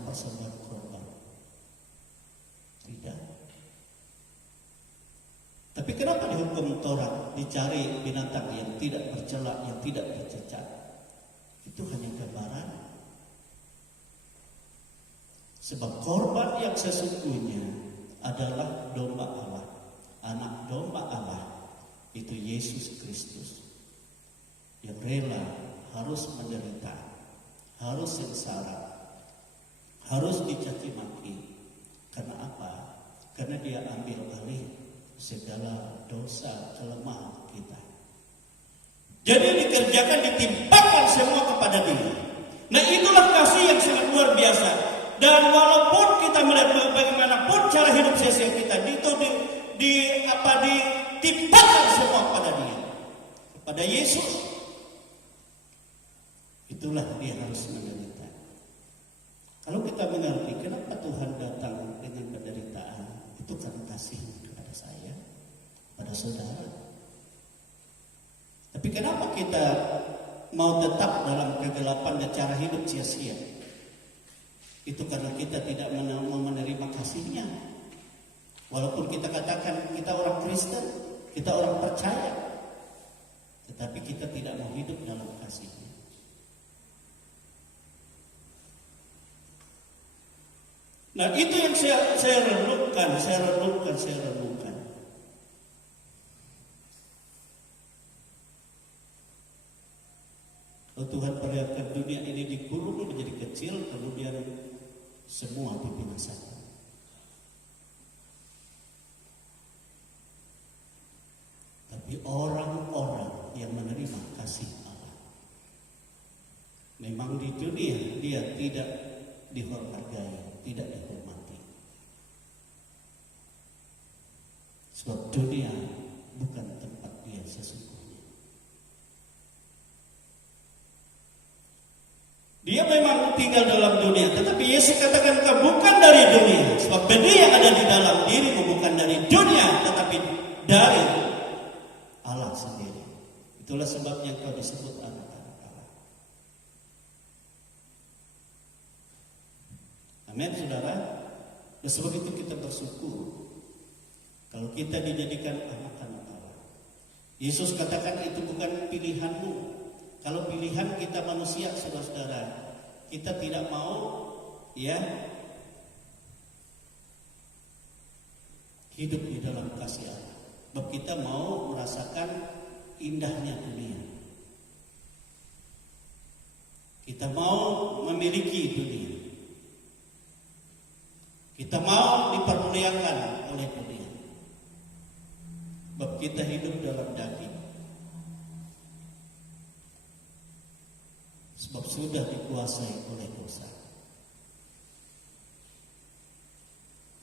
korban? Tidak. Tapi kenapa dihukum Taurat dicari binatang yang tidak bercela, yang tidak bercacat? Itu hanya gambaran. Sebab korban yang sesungguhnya adalah domba Allah, anak domba Allah, itu Yesus Kristus, yang rela harus menderita, harus sengsara, harus dicaci maki. Karena apa? Karena dia ambil alih segala dosa kelemahan kita. Jadi dikerjakan, ditimpakan semua kepada dia. Nah, itulah kasih yang sangat luar biasa. Dan walaupun kita melihat bagaimanapun cara hidup sia-sia kita, itu ditimpakan semua kepada dia, kepada Yesus. Itulah dia harus menderita. Kalau kita mengerti kenapa Tuhan datang dengan penderitaan, itu karena kasih kepada saya, pada saudara. Tapi kenapa kita mau tetap dalam kegelapan dan cara hidup sia-sia? Itu karena kita tidak mau menerima kasih-Nya. Walaupun kita katakan kita orang Kristen, kita orang percaya, tetapi kita tidak mau hidup dalam kasih-Nya. Nah, itu yang saya renungkan. Oh, Tuhan perlihatkan dunia ini dikurung menjadi kecil, kemudian semua dibinasakan. Tapi orang-orang yang menerima kasih Allah, memang di dunia dia tidak dihargai, tidak dihormati. Sebab dunia bukan tempat dia sesungguhnya. Dia memang tinggal dalam dunia, tetapi Yesus katakan kau bukan dari dunia. Sebab benih yang ada di dalam dirimu bukan dari dunia, tetapi dari Allah sendiri. Itulah sebabnya kau disebut anak-anak Allah. Amin, saudara. Dan sebab itu kita bersyukur kalau kita dijadikan anak-anak Allah. Yesus katakan itu bukan pilihanmu. Kalau pilihan kita manusia, saudara-saudara, kita tidak mau hidup di dalam kasih Allah. Sebab kita mau merasakan indahnya dunia. Kita mau memiliki dunia. Kita mau dipermuliakan oleh dunia. Sebab kita hidup dalam daging. Sebab sudah dikuasai oleh dosa.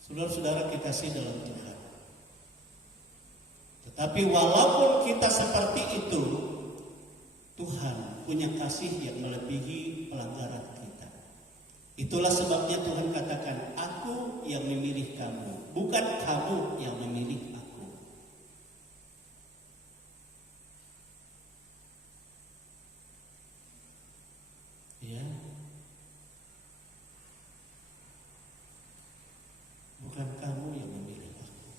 Saudara-saudara kekasih dalam Tuhan. Tetapi walaupun kita seperti itu, Tuhan punya kasih yang melebihi pelanggaran kita. Itulah sebabnya Tuhan katakan, aku yang memilih kamu, bukan kamu yang memilih aku. Ya. Bukan kamu yang memilih aku.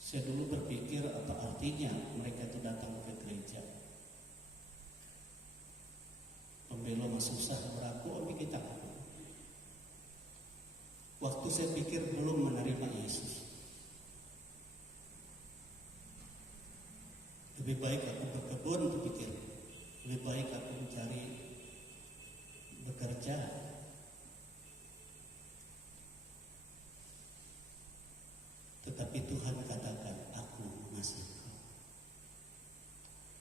Saya dulu berpikir apa artinya mereka itu datang ke gereja. Pembela susah beraku, kita. Waktu saya pikir belum menerima Yesus. Lebih baik aku berkebun, pikir. Lebih baik aku mencari bekerja. Tetapi Tuhan katakan, aku mengasihi kau.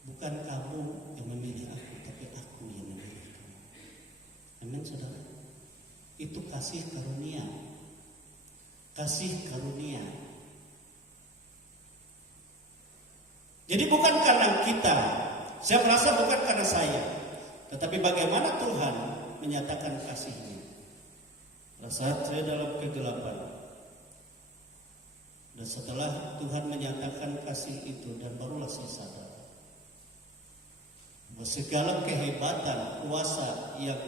Bukan kamu yang memilih aku, tapi aku yang memilih kamu. Amin, saudara. Itu kasih karunia. Kasih karunia. Jadi bukan karena kita, saya merasa bukan karena saya, tetapi bagaimana Tuhan menyatakan kasih-Nya. Saat saya dalam kegelapan, dan setelah Tuhan menyatakan kasih itu, dan barulah saya sadar bahwa segala kehebatan, kuasa yang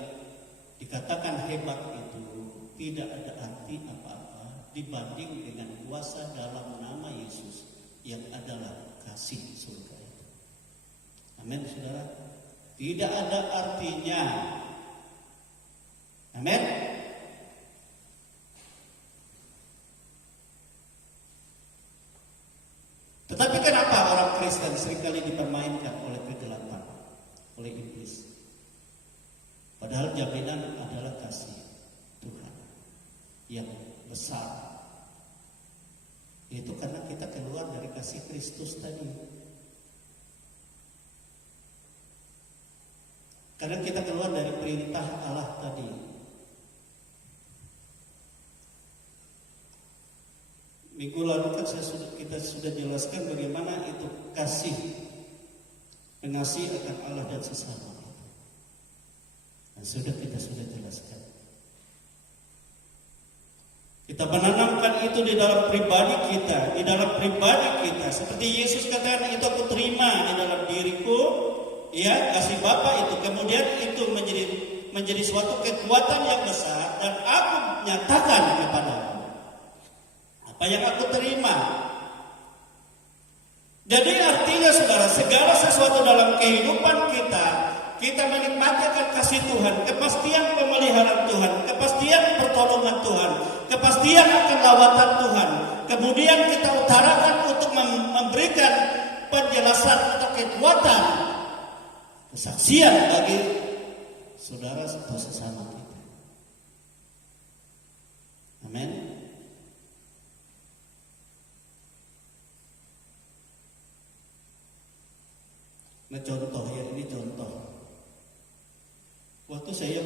dikatakan hebat itu tidak ada arti apa-apa dibanding dengan kuasa dalam nama Yesus yang adalah kasih surga itu. Amin, saudara. Tidak ada artinya. Amin. Tetapi kenapa orang Kristen seringkali dipermainkan oleh kegelapan, oleh iblis? Padahal jaminan adalah kasih Tuhan yang besar. Itu karena kita keluar dari kasih Kristus tadi. Karena kita keluar dari perintah Allah tadi. Minggu lalu kan kita sudah jelaskan bagaimana itu kasih, mengasihi akan Allah dan sesama. Dan kita sudah jelaskan. Kita menanamkan itu di dalam pribadi kita, seperti Yesus katakan, itu aku terima di dalam diriku, ya, kasih Bapa itu, kemudian itu menjadi suatu kekuatan yang besar dan aku nyatakan kepadamu. Apa yang aku terima? Jadi artinya saudara, segala sesuatu dalam kehidupan kita menikmati akan kasih Tuhan, kepastian pemeliharaan Tuhan, kepastian pertolongan Tuhan, kepastian akan lawatan Tuhan. Kemudian kita utarakan untuk memberikan penjelasan atau kekuatan, kesaksian bagi saudara atau sesama kita. Amin. Nah contoh ya, ini contoh. Waktu saya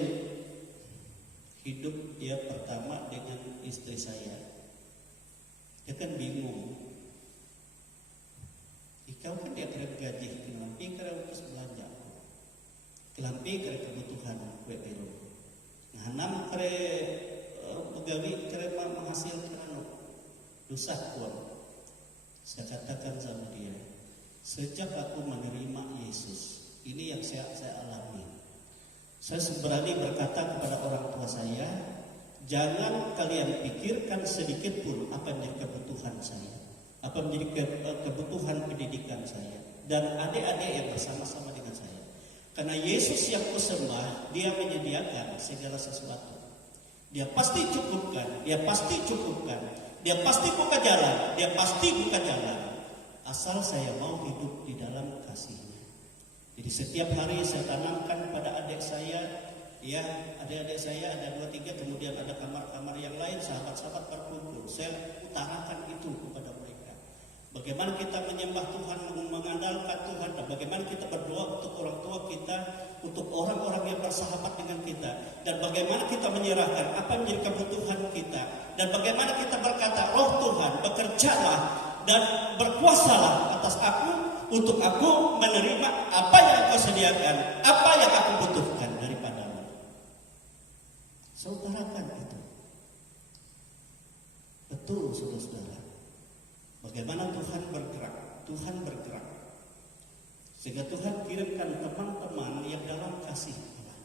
hidup ya pertama dengan istri saya, dia kan bingung. Ikaw kan dia kira gaji, kelampi kira utus belanja, kelampi kira kebutuhan kue biru, nganam kira pegawi kira menghasilkan dosa kuat. Saya katakan sama dia, sejak aku menerima Yesus, ini yang saya alami. Saya berani berkata kepada orang tua saya, jangan kalian pikirkan sedikit pun apa menjadi kebutuhan saya, apa menjadi kebutuhan pendidikan saya dan adik-adik yang bersama-sama dengan saya. Karena Yesus yang kusembah, dia menyediakan segala sesuatu. Dia pasti cukupkan, dia pasti cukupkan, dia pasti buka jalan, dia pasti buka jalan. Asal saya mau hidup di dalam kasih-Nya. Jadi setiap hari saya tanamkan pada adik saya, ya adik-adik saya ada 2-3, kemudian ada kamar-kamar yang lain, sahabat-sahabat berkumpul. Saya utarakan itu kepada mereka. Bagaimana kita menyembah Tuhan, mengandalkan Tuhan, dan bagaimana kita berdoa untuk orang tua kita, untuk orang-orang yang bersahabat dengan kita, dan bagaimana kita menyerahkan apa yang menjadi kebutuhan kita, dan bagaimana kita berkata, Roh Tuhan bekerjalah dan berkuasalah atas aku, untuk aku menerima apa yang Kau sediakan, apa yang aku butuhkan daripadamu. Saudarakan itu. Betul saudara-saudara. Bagaimana Tuhan bergerak. Sehingga Tuhan kirimkan teman-teman yang dalam kasih Allah.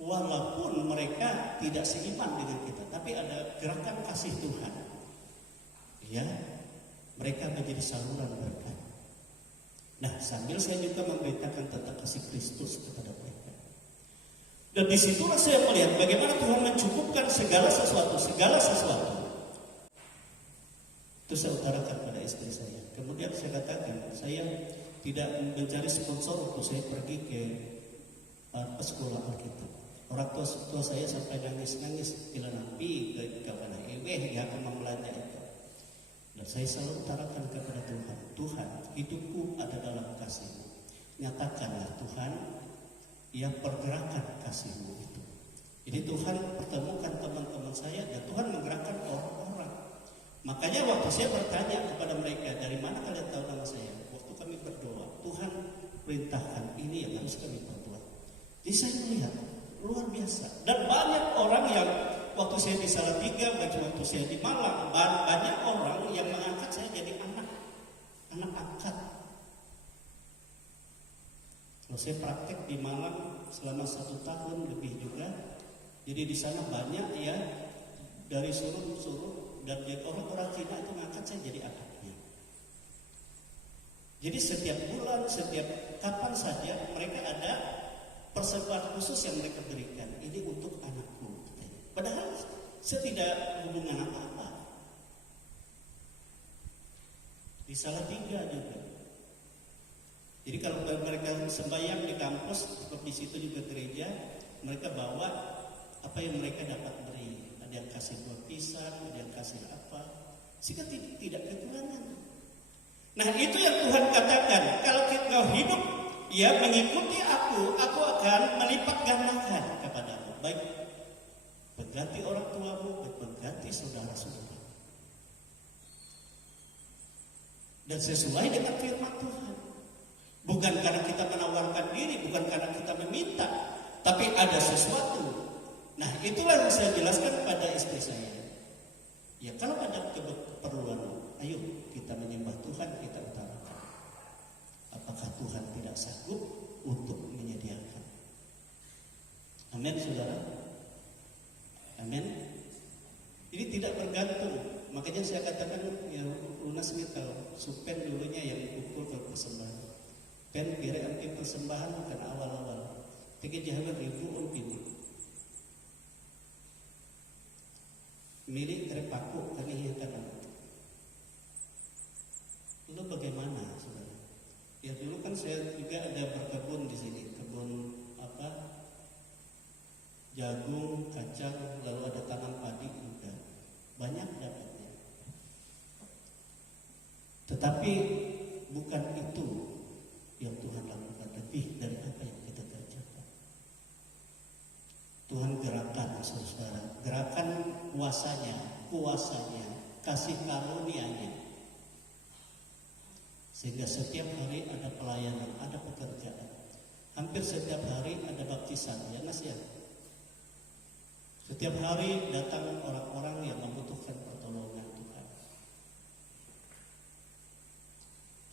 Walaupun mereka tidak seiman dengan kita, tapi ada gerakan kasih Tuhan. Ya, mereka menjadi saluran berkat. Nah, sambil saya juga memberitakan tentang kasih Kristus kepada mereka. Dan disitulah saya melihat bagaimana Tuhan mencukupkan segala sesuatu. Itu saya utarakan pada istri saya. Kemudian saya katakan, saya tidak mencari sponsor untuk saya pergi ke sekolah Alkitab. Orang tua saya sampai nangis-nangis bila nabi ke mana ya akan membelanja itu. Dan saya selalu utarakan kepada Tuhan, hidupku ada dalam kasih-Mu. Nyatakanlah Tuhan, yang pergerakan kasih-Mu itu. Jadi Tuhan pertemukan teman-teman saya dan Tuhan menggerakkan orang-orang. Makanya waktu saya bertanya kepada mereka, dari mana kalian tahu nama saya? Waktu kami berdoa, Tuhan perintahkan ini yang harus kami perbuat. Jadi saya melihat luar biasa. Dan banyak orang yang waktu saya di Salatiga, waktu saya di Malang, banyak orang yang mengangkat saya jadi anak angkat. Kalau saya praktek di Malang selama 1 tahun lebih juga, jadi di sana banyak ya dari suruh dan orang-orang Cina itu mengangkat saya jadi anaknya. Jadi setiap bulan, setiap kapan saja mereka ada persembahan khusus yang mereka berikan. Ini untuk anakku. Padahal saya tidak hubungan apa-apa. Di Salatiga juga. Jadi kalau mereka sembahyang di kampus, seperti di situ juga gereja, mereka bawa apa yang mereka dapat beri. Ada yang kasih buah pisang, ada yang kasih apa. Sehingga tidak kekurangan. Nah itu yang Tuhan katakan. Kalau kita hidup, ya mengikuti aku akan melipat gandakan kepadamu. Baik mengganti orang tuamu, mengganti saudara-saudara. Dan sesuai dengan firman Tuhan. Bukan karena kita menawarkan diri, bukan karena kita meminta, tapi ada sesuatu. Nah, itulah yang saya jelaskan pada istri saya. Ya, kalau ada keperluan, ayo kita menyembah Tuhan, kita utarakan. Apakah Tuhan tidak sanggup untuk menyediakan? Amin, saudara. Amin. Ini tidak bergantung. Makanya Makanya saya katakan ya lunas ini tahu, Supen dulunya yang pukul ke persembahan. Pen kira ampi persembahan bukan awal-awal. Tiga jahat ribu ini. Milik terpaku kami yang kanan. Lalu bagaimana, saudara? Ya dulu kan saya juga ada berkebun di sini, kebun jagung, kacang, lalu ada tanam padi juga. Banyak dapatnya. Tetapi bukan itu yang Tuhan lakukan, lebih dari apa yang kita kerjakan. Tuhan gerakan, saudara, gerakan kuasanya, kasih karunia-Nya. Sehingga setiap hari ada pelayanan, ada pekerjaan. Hampir setiap hari ada baptisan, ya Mas ya. Setiap hari datang orang-orang yang membutuhkan pertolongan Tuhan.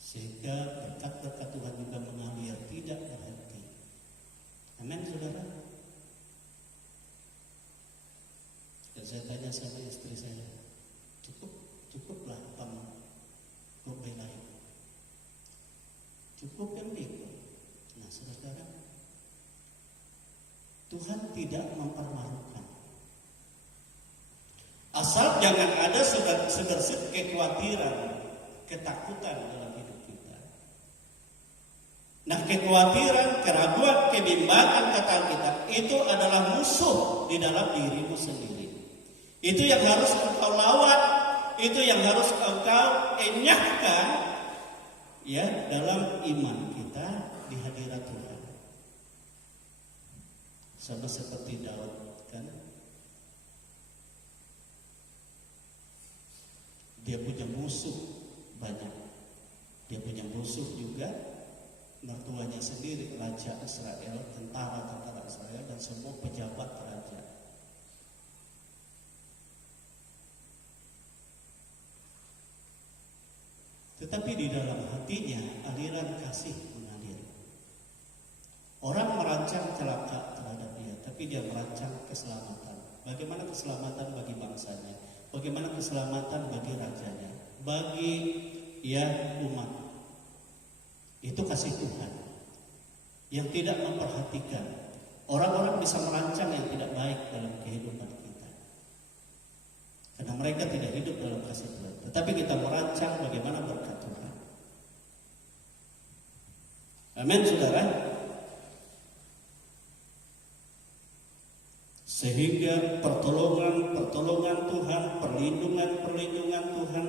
Sehingga berkat-berkat Tuhan juga mengalir, tidak berhenti. Amin, saudara. Dan saya tanya sama istri saya, cukuplah kamu belain. Cukup yang itu. Nah, saudara, Tuhan tidak mempermalukan. Asal jangan ada segersik kekhawatiran, ketakutan dalam hidup kita. Nah, kekhawatiran, keraguan, kebimbangan kata kita itu adalah musuh di dalam dirimu sendiri. Itu yang harus engkau lawan, itu yang harus engkau enyahkan ya dalam iman kita di hadirat Tuhan. Sama seperti Daud kan. Dia punya musuh banyak. Dia punya musuh juga mertuanya sendiri, raja Israel, tentara Israel dan semua pejabat raja. Tetapi di dalam hatinya aliran kasih mengalir. Orang merancang celaka terhadap dia, tapi dia merancang keselamatan. Bagaimana keselamatan bagi bangsanya? Bagaimana keselamatan bagi rajanya, bagi umat. Itu kasih Tuhan yang tidak memperhatikan. Orang-orang bisa merancang yang tidak baik dalam kehidupan kita, karena mereka tidak hidup dalam kasih Tuhan. Tetapi kita merancang bagaimana berkat Tuhan. Amin, saudara. Sehingga pertolongan Tuhan, perlindungan Tuhan,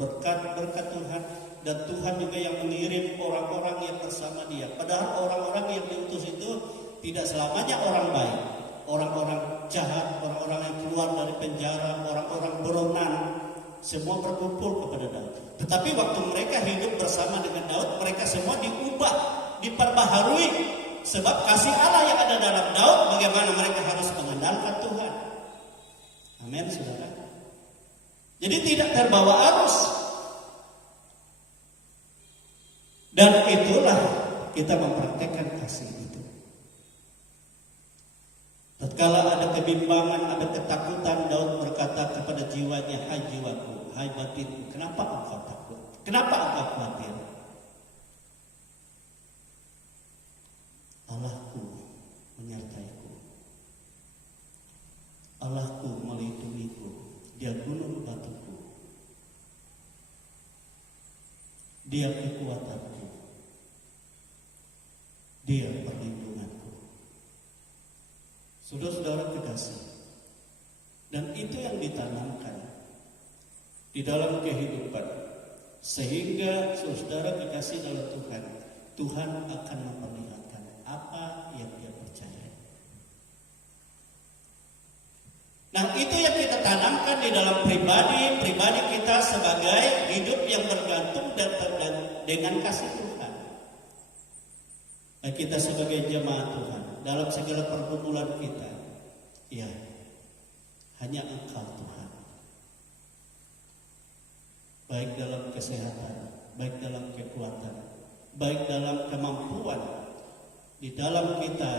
berkat Tuhan, dan Tuhan juga yang mengirim orang-orang yang bersama dia. Padahal orang-orang yang diutus itu tidak selamanya orang baik. Orang-orang jahat, orang-orang yang keluar dari penjara, orang-orang buronan, semua berkumpul kepada Daud. Tetapi waktu mereka hidup bersama dengan Daud, mereka semua diubah, diperbaharui. Sebab kasih Allah yang ada dalam Daud, bagaimana mereka harus mengandalkan Tuhan. Amin, saudara. Jadi tidak terbawa arus. Dan itulah kita mempraktekkan kasih itu. Tatkala ada kebimbangan, ada ketakutan, Daud berkata kepada jiwanya, "Hai jiwaku, hai batinku, kenapa engkau takut? Kenapa engkau khawatir? Allahku menyertaiku. Allahku melindungiku. Dia gunung batuku. Dia kekuatanku. Dia perlindunganku." Saudara-saudara kekasih, dan itu yang ditanamkan di dalam kehidupan, sehingga saudara kekasih dalam Tuhan akan memperlihatkan apa yang dia percaya. Nah, itu yang kita tanamkan di dalam pribadi kita sebagai hidup yang bergantung dan dengan kasih Tuhan. Dan kita sebagai jemaat Tuhan dalam segala pergumulan kita, ya hanya Engkau Tuhan. Baik dalam kesehatan, baik dalam kekuatan, baik dalam kemampuan, di dalam kita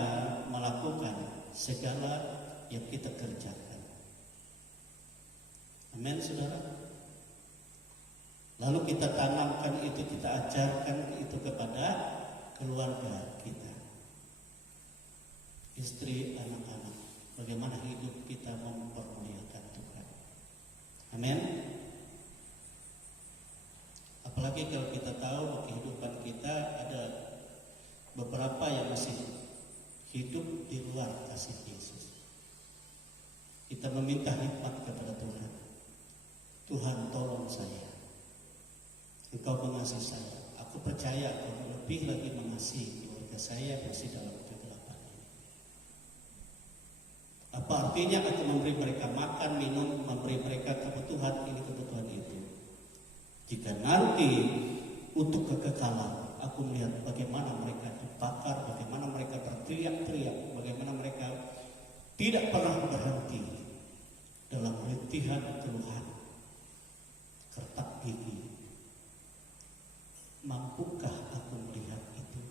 melakukan segala yang kita kerjakan. Amin, saudara. Lalu kita tanamkan itu, kita ajarkan itu kepada keluarga kita, istri, anak-anak. Bagaimana hidup kita mempermuliakan Tuhan. Amin. Apalagi kalau kita tahu bahwa kehidupan kita ada beberapa yang masih hidup di luar kasih Yesus. Kita meminta hikmat kepada Tuhan. Tuhan, tolong saya. Engkau mengasihi saya. Aku percaya Engkau lebih lagi mengasihi keluarga saya masih dalam kegelapan ini. Apa artinya aku memberi mereka makan, minum, memberi mereka kebutuhan ini, kebutuhan itu? Jika nanti untuk kekekalan aku melihat bagaimana mereka dibakar, bagaimana mereka berteriak-teriak, bagaimana mereka tidak pernah berhenti dalam rintihan keluhan, kertak gigi. Mampukah aku melihat itu?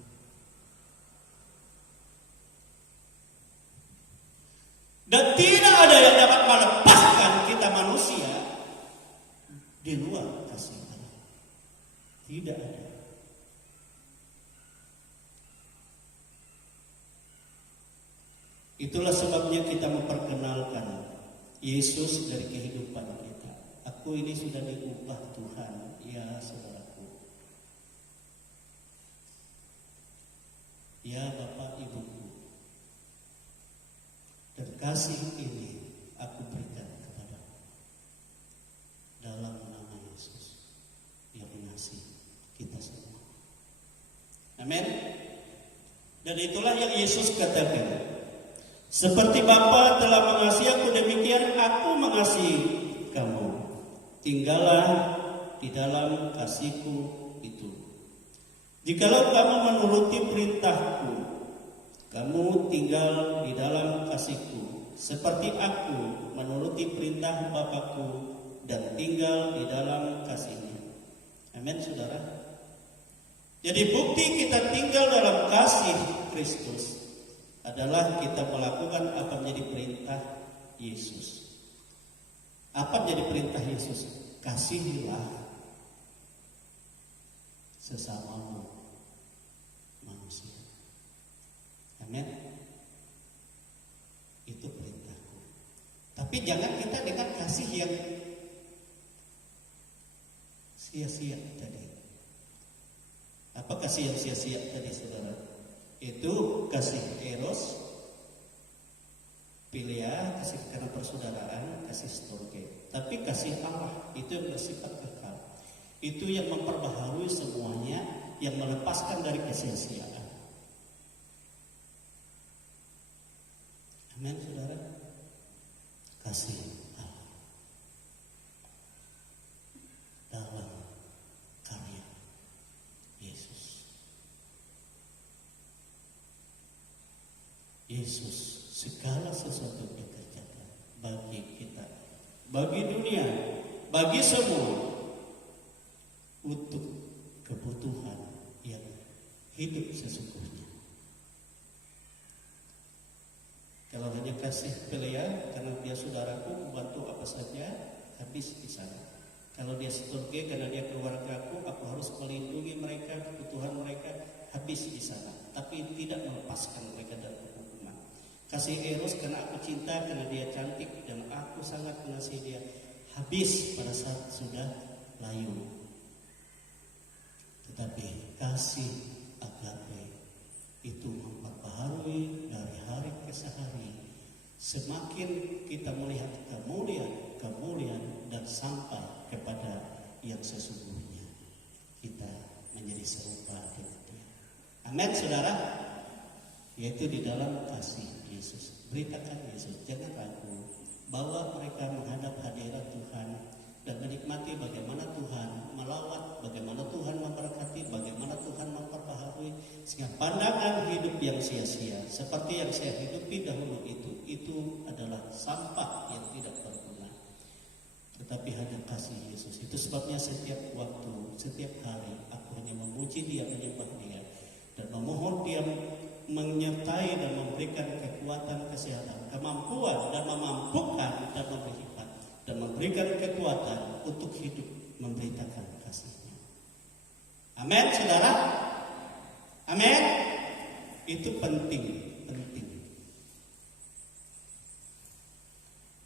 Dan tidak ada yang dapat melepaskan kita manusia di luar kasih Allah. Tidak ada. Itulah sebabnya kita memperkenalkan Yesus dari kehidupan kita. Aku ini sudah diubah Tuhan, ya saudaraku. Ya Bapak Ibuku, dan kasih ini aku berikan kepadamu dalam nama Yesus yang mengasihi kita semua. Amin. Dan itulah yang Yesus katakan, seperti Bapa telah mengasihi aku, demikian aku mengasihi kamu. Tinggallah di dalam kasihku itu. Jikalau kamu menuruti perintahku, kamu tinggal di dalam kasihku, seperti aku menuruti perintah Bapakku dan tinggal di dalam kasihnya. Amin, saudara. Jadi bukti kita tinggal dalam kasih Kristus adalah kita melakukan apa menjadi perintah Yesus. Apa menjadi perintah Yesus? Kasihilah sesamamu manusia. Amin. Itu perintahku. Tapi jangan kita dengan kasih yang sia-sia tadi. Apa kasih yang sia-sia tadi, saudara? Itu kasih eros, philia, kasih karena persaudaraan, kasih storge. Tapi kasih Allah itu yang bersifat kekal. Itu yang memperbaharui semuanya, yang melepaskan dari kesia-siaan. Amin, saudara. Kasih Allah dalam karya Yesus. Yesus segala sesuatu dikerjakan bagi kita, bagi dunia, bagi semua, untuk kebutuhan yang hidup sesungguhnya. Kalau hanya kasih philia karena dia saudaraku, bantu apa saja, habis di sana. Kalau dia storge karena dia keluargaku, aku harus melindungi mereka, kebutuhan mereka, habis di sana. Tapi tidak melepaskan mereka dari hukuman. Kasih eros karena aku cinta, karena dia cantik dan aku sangat mengasihi dia, habis pada saat sudah layu. Tetapi kasih agape itu memperbaharui dari hari ke hari. Semakin kita melihat kemuliaan dan sampai kepada yang sesungguhnya, kita menjadi serupa dengan Dia. Amin, saudara. Yaitu di dalam kasih Yesus. Beritakan Yesus, jangan ragu, bawa mereka menghadap hadirat Tuhan dan menikmati bagaimana Tuhan melawat, bagaimana Tuhan memberkati, bagaimana Tuhan memperbaharui, sehingga pandangan hidup yang sia-sia seperti yang saya hidupi dahulu itu adalah sampah yang tidak berguna. Tetapi hanya kasih Yesus. Itu sebabnya setiap waktu, setiap hari aku hanya memuji Dia, menyembah Dia, dan memohon Dia menyertai dan memberikan kekuatan, kesehatan, kemampuan dan memampukan dan memberi hikmat dan memberikan kekuatan untuk hidup memberitakan kasih-Nya. Amin, saudara. Amin. Itu penting.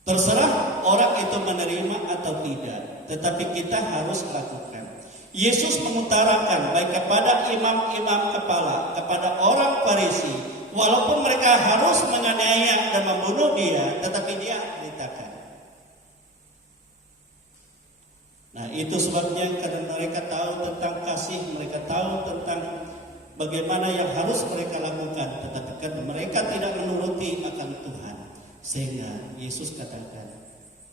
Terserah orang itu menerima atau tidak, tetapi kita harus lakukan. Yesus mengutarakan baik kepada imam-imam kepala, kepada orang Farisi, walaupun mereka harus menganiaya dan membunuh dia, tetapi dia beritakan. Nah, itu sebabnya karena mereka tahu tentang kasih, mereka tahu tentang bagaimana yang harus mereka lakukan, tetapi karena mereka tidak menuruti akan Tuhan, sehingga Yesus katakan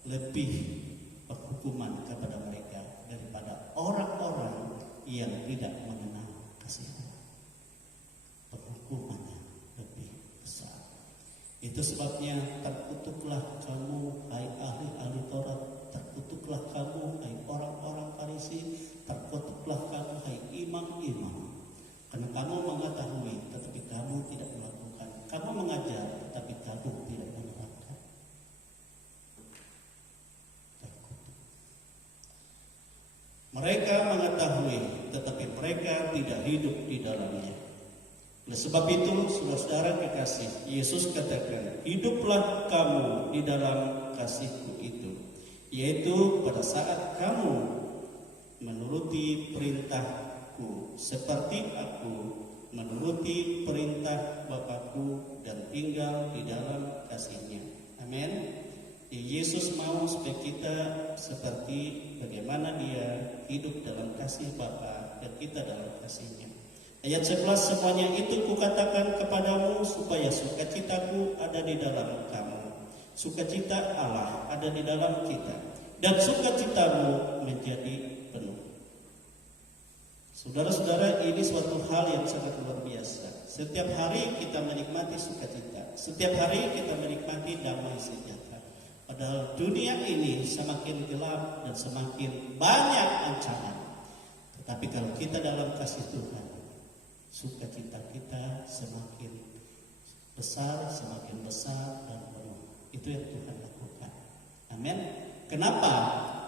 lebih penghukuman kepada mereka daripada orang-orang yang tidak mengenal kasih Allah. Penghukumannya lebih besar. Itu sebabnya terkutuklah kamu, hai ahli-ahli Taurat, terkutuklah kamu, hai orang-orang Farisi, terkutuklah kamu, hai imam-imam, karena kamu mengetahui tetapi kamu tidak melakukan, kamu mengajar tetapi kamu tidak menerapkan. Terkutuk. Mereka mengetahui tetapi mereka tidak hidup di dalamnya. Oleh sebab itu, saudara-saudara kekasih, Yesus katakan, hiduplah kamu di dalam kasih-Ku itu, yaitu pada saat kamu menuruti perintah-Ku, seperti Aku menuruti perintah Bapa-Ku dan tinggal di dalam kasih-Nya. Amin. Yesus mau supaya kita seperti bagaimana Dia hidup dalam kasih Bapa dan kita dalam kasih-Nya. Ayat 11, semuanya itu Kukatakan kepadamu supaya sukacita-Ku ada di dalam kamu, sukacita Allah ada di dalam kita, dan sukacitamu menjadi penuh. Saudara-saudara, ini suatu hal yang sangat luar biasa. Setiap hari kita menikmati sukacita, setiap hari kita menikmati damai sejahtera. Padahal dunia ini semakin gelap dan semakin banyak ancaman. Tetapi kalau kita dalam kasih Tuhan, sukacita kita semakin besar dan penuh. Itu yang Tuhan lakukan. Amin. Kenapa?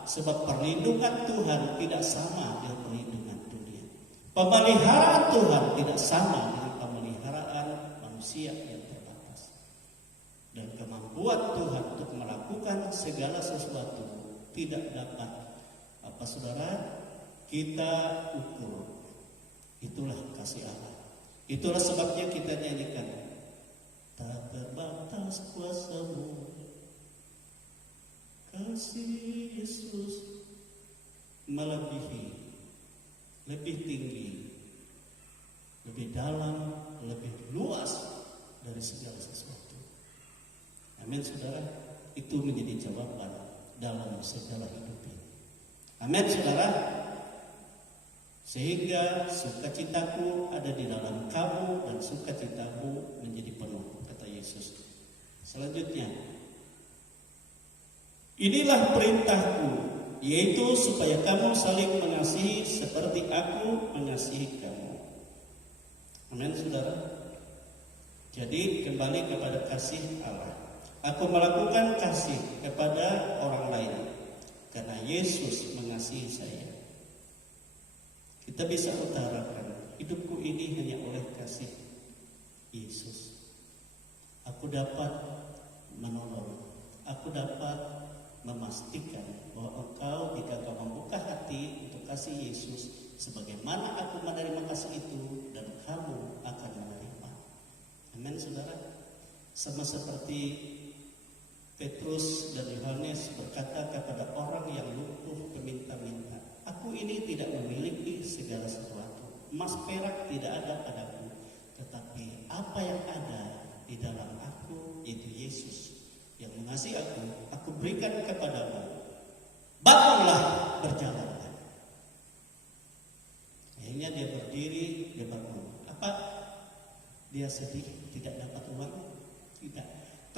Sebab perlindungan Tuhan tidak sama dengan perlindungan dunia. Pemeliharaan Tuhan tidak sama dengan pemeliharaan manusia yang terbatas. Dan kemampuan Tuhan untuk melakukan segala sesuatu tidak dapat saudara, kita ukur. Itulah kasih Allah. Itulah sebabnya kita nyanyikan, tak terbatas kuasa-Mu, kasih Yesus melebihi, lebih tinggi, lebih dalam, lebih luas dari segala sesuatu. Amin, saudara. Itu menjadi jawaban dalam segala hidup ini. Amin, saudara. Sehingga sukacitaku ada di dalam kamu dan sukacitamu menjadi penuh, kata Yesus. Selanjutnya, inilah perintahku, yaitu supaya kamu saling mengasihi seperti aku mengasihi kamu. Amin, saudara. Jadi kembali kepada kasih Allah. Aku melakukan kasih kepada orang lain karena Yesus mengasihi saya. Kita bisa utarakan, hidupku ini hanya oleh kasih Yesus. Aku dapat menolong, aku dapat memastikan bahwa engkau jika kau membuka hati untuk kasih Yesus, sebagaimana aku menerima kasih itu, dan kamu akan menerima. Amin, saudara. Sama seperti Petrus dan Yohanes berkata kepada orang yang lumpuh meminta-minta, aku ini tidak memiliki segala sesuatu, emas perak tidak ada padaku, tetapi apa yang ada di dalam aku, yaitu Yesus yang mengasihi aku berikan kepadamu. Bangunlah, berjalanlah. Akhirnya dia berdiri, dia bangun. Apa? Dia sedih, tidak dapat uang? Tidak.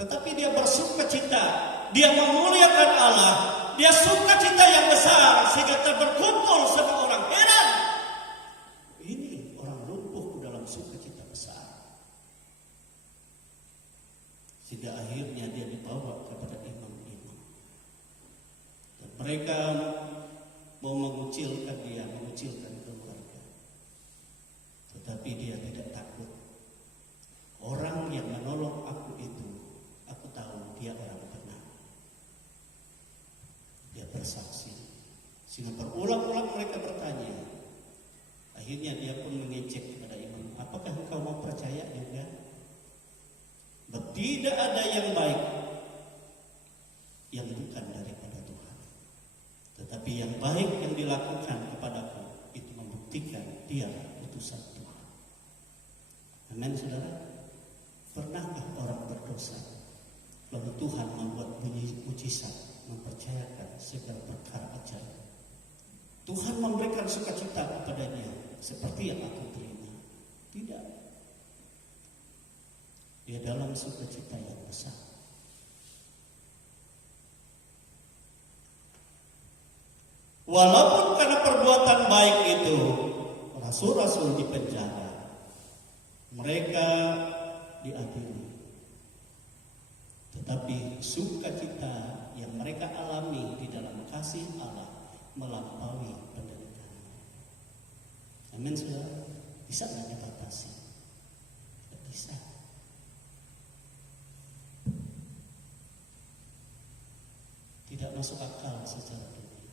Tetapi dia bersukacita, dia memuliakan Allah, dia sukacita yang besar sehingga berkumpul semua orang heran. Ini orang lumpuh dalam sukacita besar. Sehingga akhirnya dia dibawa kepada imam-imam. Dan mereka mau mengucilkan dia, mengucilkan keluarga. Tetapi dia tidak takut. Orang yang menolong aku itu, aku tahu dia orang benar. Dia bersaksi. Sehingga berulang-ulang mereka bertanya. Akhirnya dia pun mengecek kepada imam, apakah engkau mau percaya juga? Tidak ada yang baik yang bukan daripada Tuhan. Tetapi yang baik yang dilakukan kepadaku itu membuktikan dia utusan Tuhan. Amin, saudara. Pernahkah orang berdosa lalu Tuhan membuat mujizat, mempercayakan segala perkara ajaib? Tuhan memberikan sukacita kepadanya seperti yang aku terima? Tidak. Dia dalam sukacita yang besar. Walaupun karena perbuatan baik itu rasul-rasul dipenjara, mereka diadili, tetapi sukacita yang mereka alami di dalam kasih Allah melampaui penderitaan. Amin, saudara. Bisa nggak dibatasi? Tidak bisa. Tidak masuk akal secara dunia.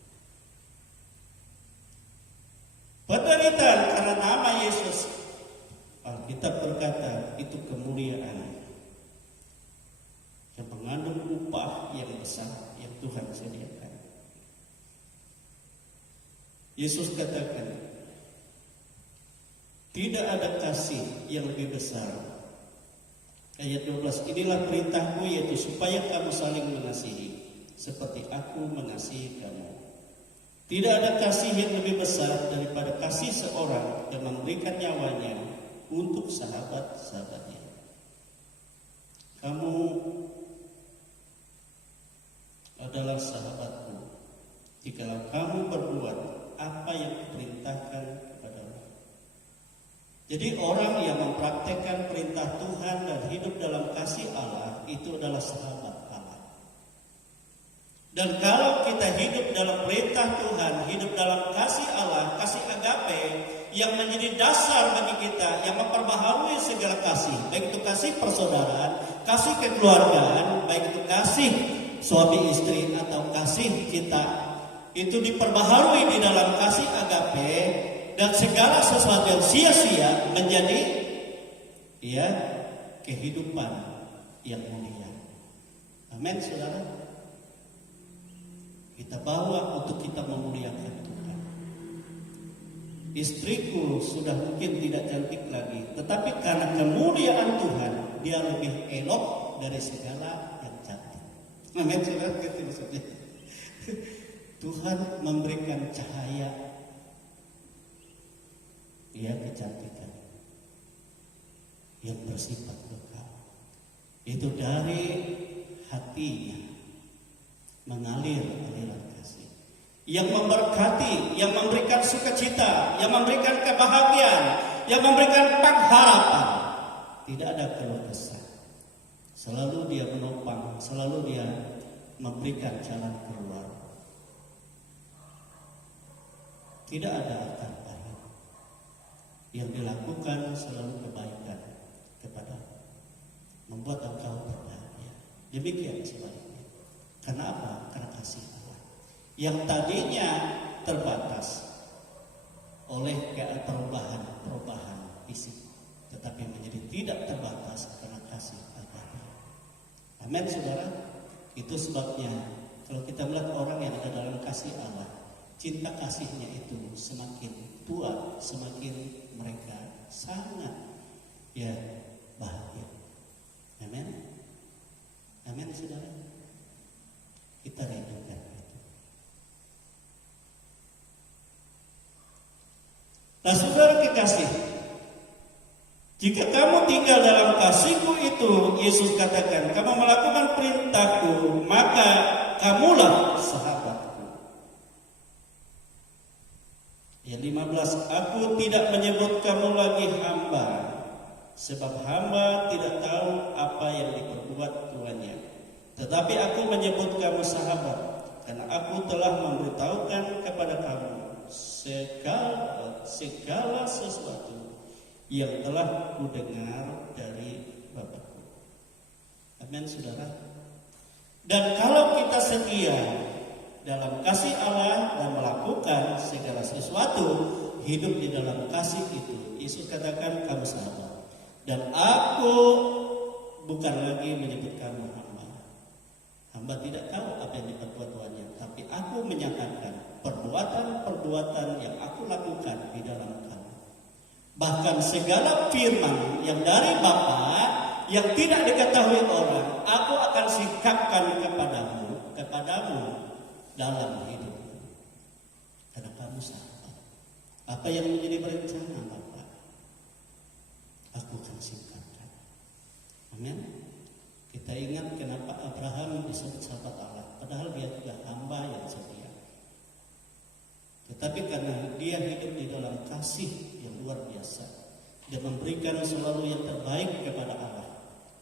Penderitaan karena nama Yesus, Alkitab berkata itu kemuliaan yang mengandung upah yang besar yang Tuhan sediakan. Yesus katakan, tidak ada kasih yang lebih besar. Ayat 12, inilah perintahku, yaitu supaya kamu saling mengasihi seperti aku mengasihi kamu. Tidak ada kasih yang lebih besar daripada kasih seorang yang memberikan nyawanya untuk sahabat-sahabatnya. Kamu adalah sahabatku jikalau kamu berbuat apa yang kuperintahkan kepadamu. Jadi orang yang mempraktekkan perintah Tuhan dan hidup dalam kasih Allah itu adalah sahabat Allah. Dan kalau kita hidup dalam perintah Tuhan, hidup dalam kasih Allah, kasih agape yang menjadi dasar bagi kita, yang memperbaharui segala kasih, baik itu kasih persaudaraan, kasih kekeluargaan, baik itu kasih suami istri atau kasih kita, itu diperbaharui di dalam kasih agape, dan segala sesuatu yang sia-sia menjadi kehidupan yang mulia. Amin, saudara. Kita bawa untuk kita memuliakan Tuhan. Istriku sudah mungkin tidak cantik lagi, tetapi karena kemuliaan Tuhan, dia lebih elok dari segala yang cantik. Amin, saudara. Gitu maksudnya. Tuhan memberikan cahaya, kecantikan yang bersifat kekal. Itu dari hatinya mengalir aliran kasih yang memberkati, yang memberikan sukacita, yang memberikan kebahagiaan, yang memberikan pengharapan. Tidak ada keluh kesah. Selalu dia menopang, selalu dia memberikan jalan keluar. Tidak ada akar pahit. Yang dilakukan selalu kebaikan kepada membuat engkau berbahagia. Demikian sebaliknya. Karena apa? Karena kasih Allah yang tadinya terbatas oleh perubahan fisik, tetapi menjadi tidak terbatas karena kasih Allah. Amin, saudara. Itu sebabnya kalau kita melihat orang yang ada dalam kasih Allah, cinta kasihnya itu semakin tua, semakin mereka sangat bahagia. Amin. Amin, saudara. Kita rindukan itu. Nah, saudara kekasih, jika kamu tinggal dalam kasihku itu, Yesus katakan, kamu melakukan perintahku, maka kamulah sahabatku. Yang 15, aku tidak menyebut kamu lagi hamba, sebab hamba tidak tahu apa yang diperbuat tuannya. Tetapi aku menyebut kamu sahabat, karena aku telah memberitahukan kepada kamu segala sesuatu yang telah kudengar dari Bapakku. Amin, saudara. Dan kalau kita setia dalam kasih Allah dan melakukan segala sesuatu, hidup di dalam kasih itu, Yesus katakan kamu sahabat. Dan aku bukan lagi menyebut kamu hamba. Hamba tidak tahu apa yang diperbuat tuannya, tapi aku menyatakan perbuatan-perbuatan yang aku lakukan di dalam kamu. Bahkan segala firman yang dari Bapa yang tidak diketahui orang, aku akan sikapkan kepadamu dalam hidup. Karena kamu sahabat. Apa yang menjadi berencana Bapa, aku akan sikapkan. Amin. Kita ingat kenapa Abraham disebut sahabat Allah, padahal dia juga hamba yang setia. Tetapi karena dia hidup di dalam kasih yang luar biasa, dia memberikan selalu yang terbaik kepada Allah.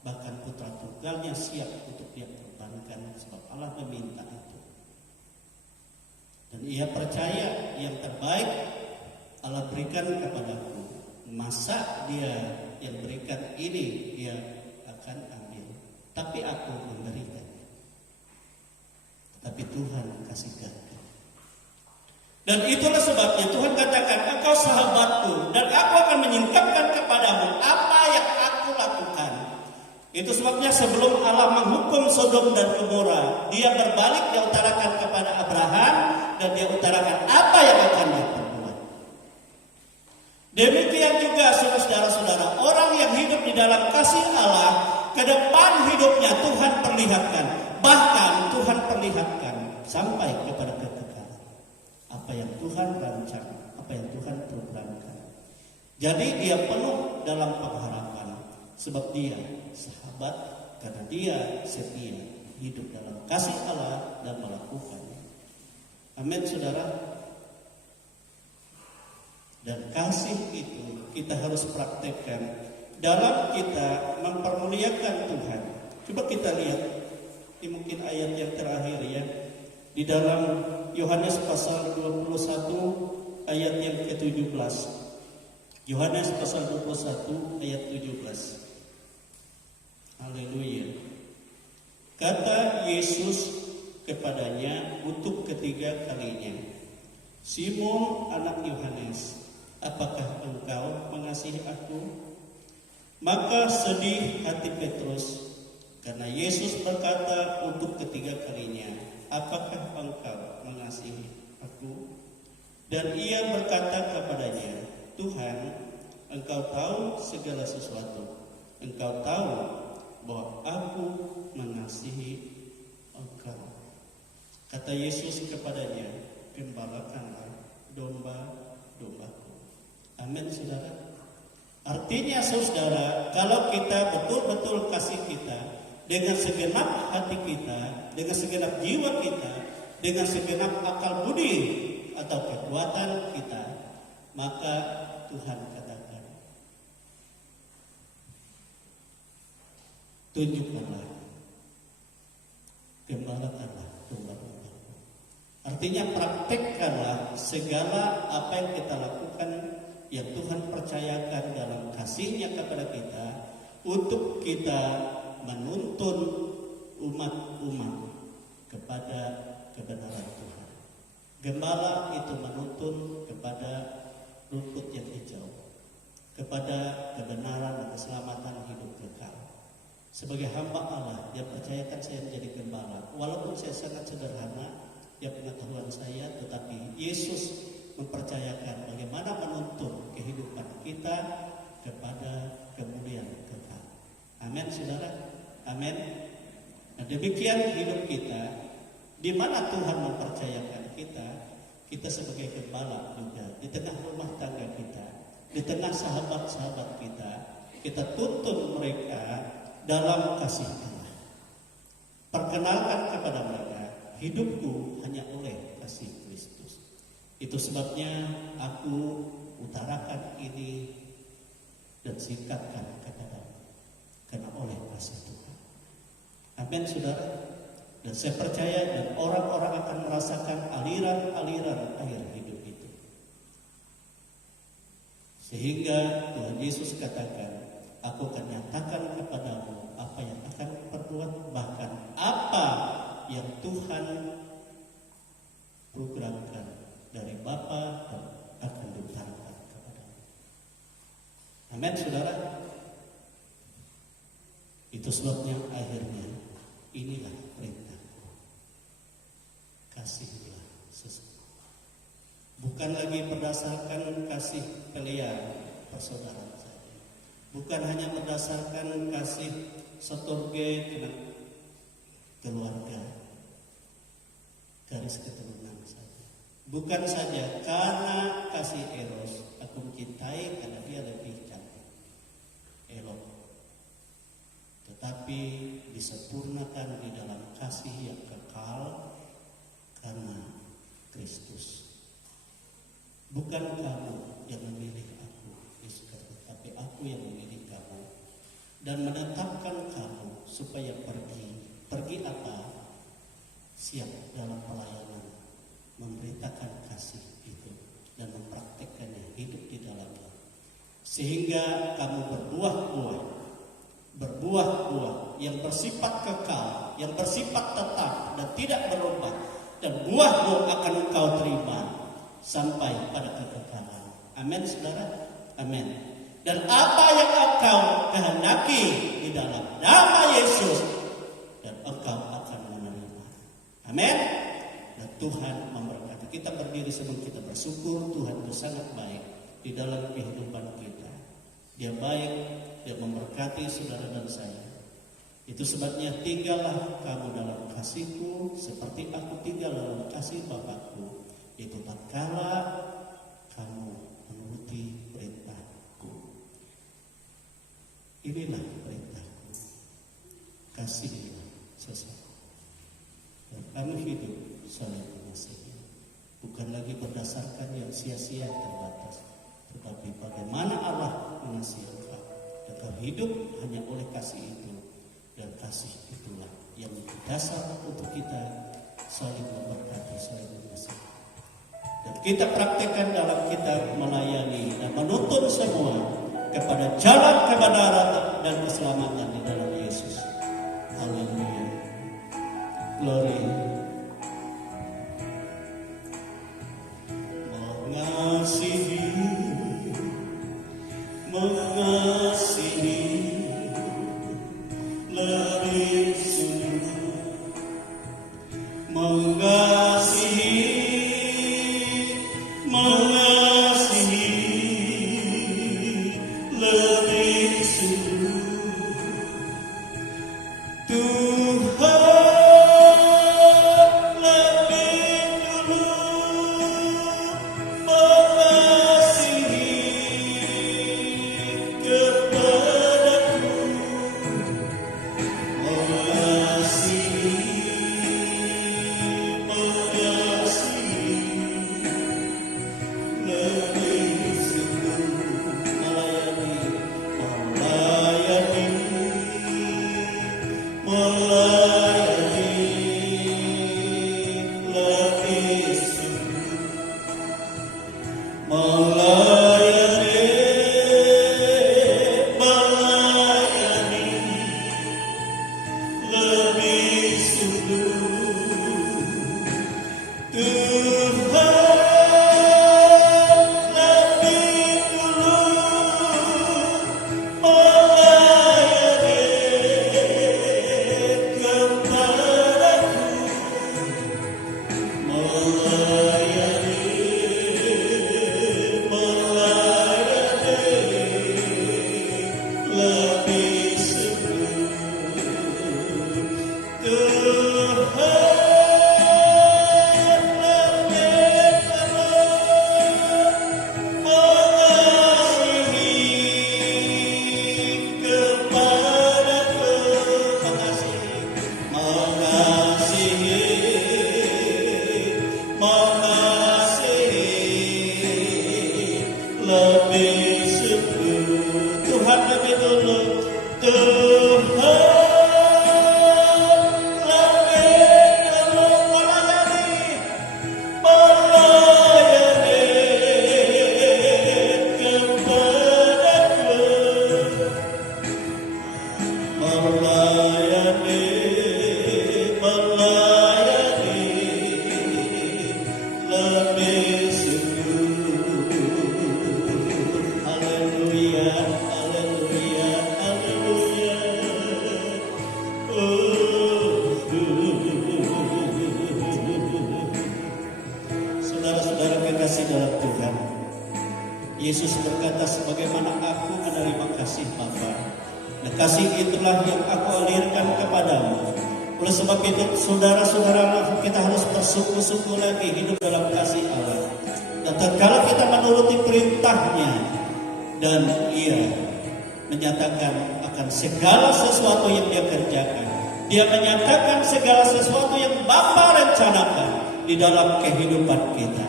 Bahkan putra tunggalnya siap untuk dia korbankan sebab Allah meminta itu. Dan ia percaya yang terbaik Allah berikan kepadaku. Masa dia yang berikan ini dia akan ambil, tapi aku memberikan. Tapi Tuhan kasih ganti. Dan itulah sebabnya Tuhan katakan, engkau sahabatku dan aku akan menyingkapkan kepadamu apa yang aku lakukan. Itu sebabnya sebelum Allah menghukum Sodom dan Gomora, dia berbalik, dia utarakan kepada Abraham dan dia utarakan apa yang akan dia perbuat. Demikian juga saudara-saudara, orang yang hidup di dalam kasih Allah, ke depan hidupnya Tuhan perlihatkan, bahkan Tuhan perlihatkan sampai kepada kekekalan. Apa yang Tuhan rancang, apa yang Tuhan programkan. Jadi dia penuh dalam pengharapan, sebab dia sahabat, karena dia setia hidup dalam kasih Allah dan melakukannya. Amin, saudara. Dan kasih itu kita harus praktekkan dalam kita mempermuliakan Tuhan. Coba kita lihat di mungkin ayat yang terakhir ya, di dalam Yohanes pasal 21 ayat yang ke-17. Yohanes pasal 21 ayat 17. Haleluya. Kata Yesus kepadanya untuk ketiga kalinya, Simon anak Yohanes, apakah engkau mengasihi aku? Maka sedih hati Petrus karena Yesus berkata untuk ketiga kalinya, apakah engkau mengasihi aku? Dan ia berkata kepadanya, Tuhan, engkau tahu segala sesuatu. Engkau tahu bahwa aku mengasihi engkau. Kata Yesus kepadanya, gembalakanlah domba-dombaku. Amin, saudara. Artinya saudara, kalau kita betul-betul kasih kita dengan segenap hati kita, dengan segenap jiwa kita, dengan segenap akal budi atau kekuatan kita, maka Tuhan katakan, tunjukkanlah, gembalakanlah domba-domba. Artinya praktekkanlah segala apa yang kita lakukan, yang Tuhan percayakan dalam kasih-Nya kepada kita, untuk kita menuntun umat-umat kepada kebenaran Tuhan. Gembala itu menuntun kepada rumput yang hijau, kepada kebenaran dan keselamatan hidup kekal. Sebagai hamba Allah, dia percayakan saya menjadi gembala. Walaupun saya sangat sederhana, ya pengetahuan saya, tetapi Yesus mempercayakan bagaimana menuntun kehidupan kita kepada kemuliaan kekal. Amin, saudara. Amin. Nah, demikian hidup kita, di mana Tuhan mempercayakan kita sebagai gembala juga di tengah rumah tangga kita, di tengah sahabat-sahabat kita tuntun mereka dalam kasih Allah. Perkenalkan kepada mereka, hidupku hanya oleh kasih Kristus. Itu sebabnya aku utarakan ini dan singkatkan kepadamu, karena oleh kasih Tuhan. Amin, saudara. Dan saya percaya dan orang-orang akan merasakan aliran-aliran air hidup itu. Sehingga Tuhan Yesus katakan, aku akan nyatakan kepadamu apa yang akan perbuat, bahkan apa yang Tuhan programkan dari Bapa dan akan diutarakan kepadamu. Amin, saudara. Itu sebabnya akhirnya inilah perintahku, kasihlah sesama. Bukan lagi berdasarkan kasih pelean persaudaraan saja, bukan hanya berdasarkan kasih setorge kena keluarga, garis keturunan saja. Bukan saja karena kasih eros, aku mencintai karena dia lebih cantik, elok, tetapi disempurnakan di dalam kasih yang kekal karena Kristus. Bukan kamu yang memilih aku, tetapi aku yang memilih kamu dan menetapkan kamu supaya pergi apa? Siap dalam pelayanan, memberitakan kasih itu dan mempraktikkannya, hidup di dalamnya, sehingga kamu berbuah-buah yang bersifat kekal, yang bersifat tetap dan tidak berubah, dan buah-buah akan engkau terima sampai pada kekekalan. Amin, saudara. Amin. Dan apa yang engkau kehendaki di dalam nama Yesus, dan engkau akan menerima. Amin. Dan Tuhan memberkati. Kita berdiri sebelum kita bersyukur. Tuhan itu sangat baik di dalam kehidupan kita. Dia baik, dia memberkati saudara dan saya. Itu sebabnya tinggallah kamu dalam kasihku seperti aku tinggal dalam kasih Bapakku. Itu tatkala kamu menuruti perintahku. Inilah perintahku, kasihilah sesama. Dan kamu hidup saling mengasihi, bukan lagi berdasarkan yang sia-sia terbatas, tetapi bagaimana Allah mengasihi engkau. Dan kau hidup hanya oleh kasih itu, dan kasih itulah yang menjadi dasar untuk kita saling memberkati, saling mengasihi. Dan kita praktikkan dalam kita melayani dan menuntun semua kepada jalan kebenaran dan keselamatan di dalam Yesus. Haleluya. Glory. Mengasihi lebih sungguh, mengasihi lebih sungguh. Tuhan lebih dulu mengasihi kepadaku, lebih sungguh melayani lebih sungguh, melayani lebih sungguh. Mengasihi kasih dalam Tuhan. Yesus berkata, sebagaimana aku menerima kasih Bapa, dan kasih itulah yang aku alirkan kepadamu. Oleh sebab itu, saudara-saudara, kita harus bersungguh-sungguh lagi hidup dalam kasih Allah. Dan tatkala kita menuruti perintahnya, dan Ia menyatakan akan segala sesuatu yang Dia kerjakan, Dia menyatakan segala sesuatu yang Bapa rencanakan di dalam kehidupan kita.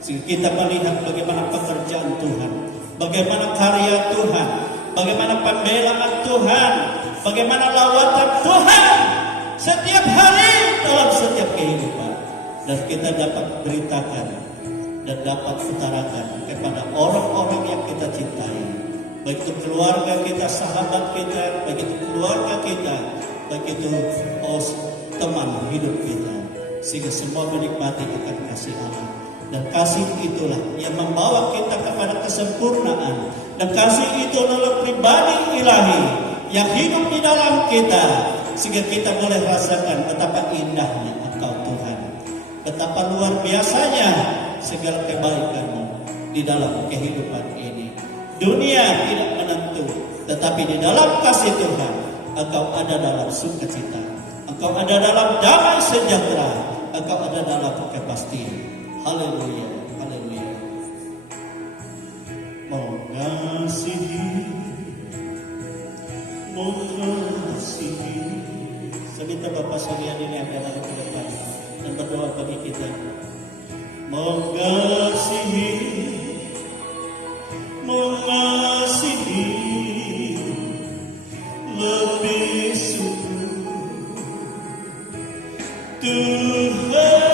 Sehingga kita melihat bagaimana pekerjaan Tuhan, bagaimana karya Tuhan, bagaimana pembelaan Tuhan, bagaimana lawatan Tuhan setiap hari dalam setiap kehidupan. Dan kita dapat beritakan dan dapat utarakan kepada orang-orang yang kita cintai, baik itu keluarga kita, sahabat kita, baik itu keluarga kita, baik itu teman hidup kita, sehingga semua menikmati akan kasih Allah. Dan kasih itulah yang membawa kita kepada kesempurnaan. Dan kasih itu adalah pribadi ilahi yang hidup di dalam kita, sehingga kita boleh rasakan betapa indahnya Engkau Tuhan, betapa luar biasanya segala kebaikan-Mu di dalam kehidupan ini. Dunia tidak menentu, tetapi di dalam kasih Tuhan Engkau ada dalam sukacita, Engkau ada dalam damai sejahtera, Engkau ada dalam kepastian. Haleluya, haleluya. Mengasihi, mengasihi. Seminta Bapak Surya ini akan lalu ke depan dan berdoa bagi kita. Mengasihi, mengasihi, lebih sungguh Tuhan.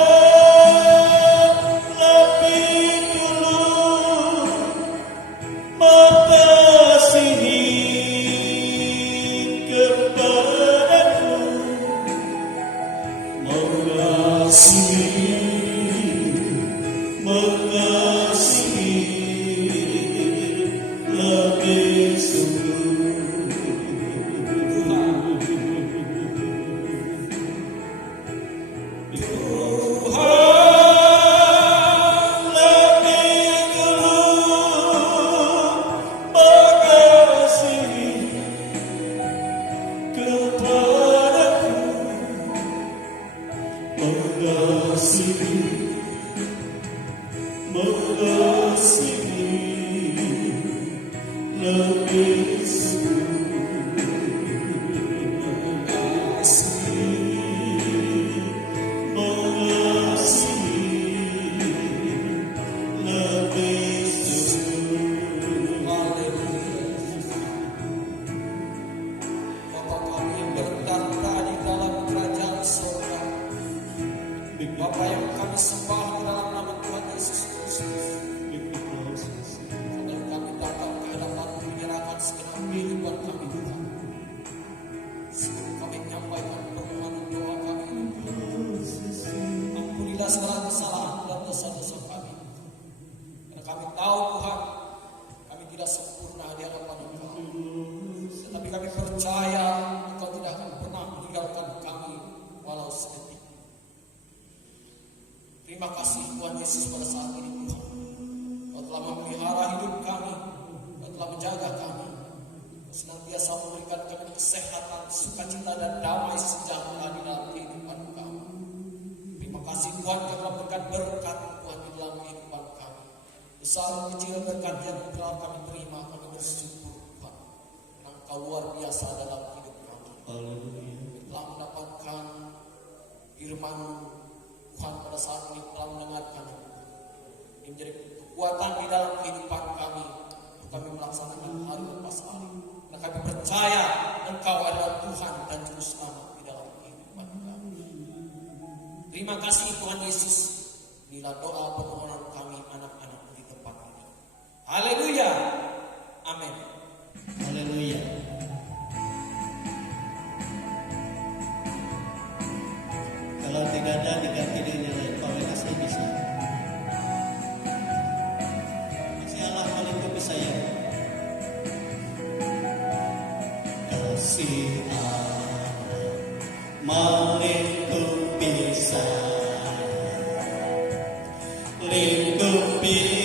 Terima kasih Tuhan Yesus pada saat ini Tuhan. Kau telah memelihara hidup kami, Kau telah menjaga kami, Kau senantiasa memberikan kami kesehatan, sukacita dan damai sejahtera di dalam kehidupan kami. Terima kasih Tuhan Kau telah memberikan berkat Tuhan di dalam kehidupan kami. Besar kecil berkat yang telah kami terima, kami bersyukur Tuhan. Engkau luar biasa dalam hidup kami. Telah mendapatkan firman Tuhan pada saat ini, telah mendengarkan ini menjadi kekuatan di dalam kehidupan kami untuk kami melaksanakan hari lepas hari. Dan kami percaya Engkau adalah Tuhan dan Juru Selamat di dalam kehidupan kami. Terima kasih Tuhan Yesus. Inilah doa permohonan kami anak-anak di tempat ini. Haleluya. Amin. Haleluya. Kalau tidak ada diganti dengan yang lain, Pak kasih bisa. Kasih Allah melingkupi saya. Kasih Allah melingkupi saya, lingkupi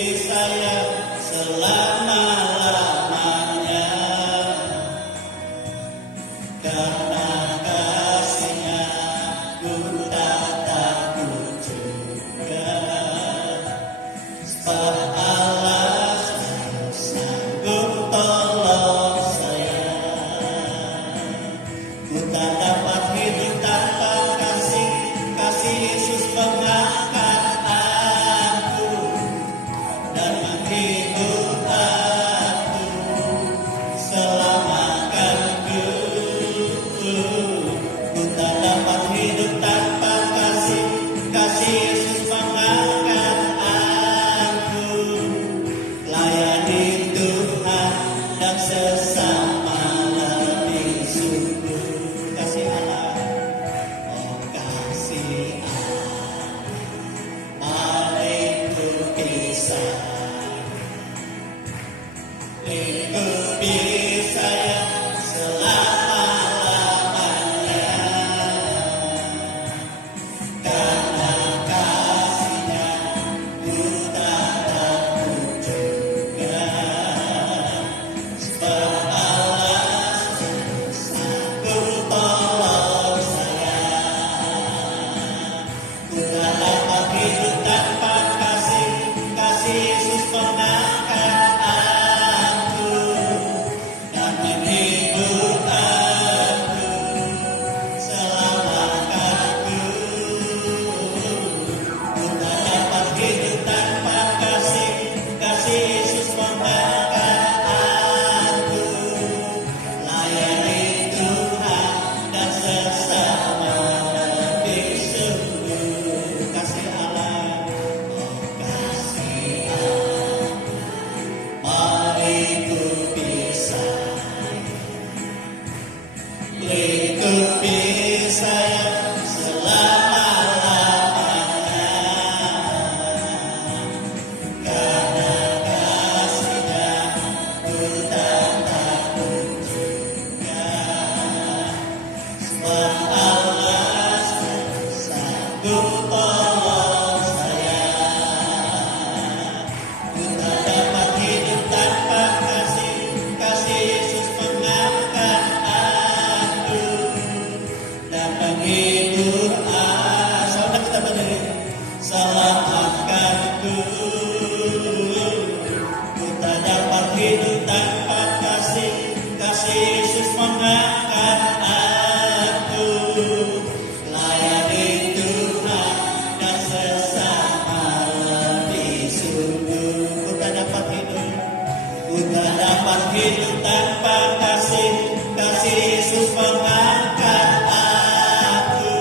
hidup tanpa kasih, kasih Yesus mengangkat aku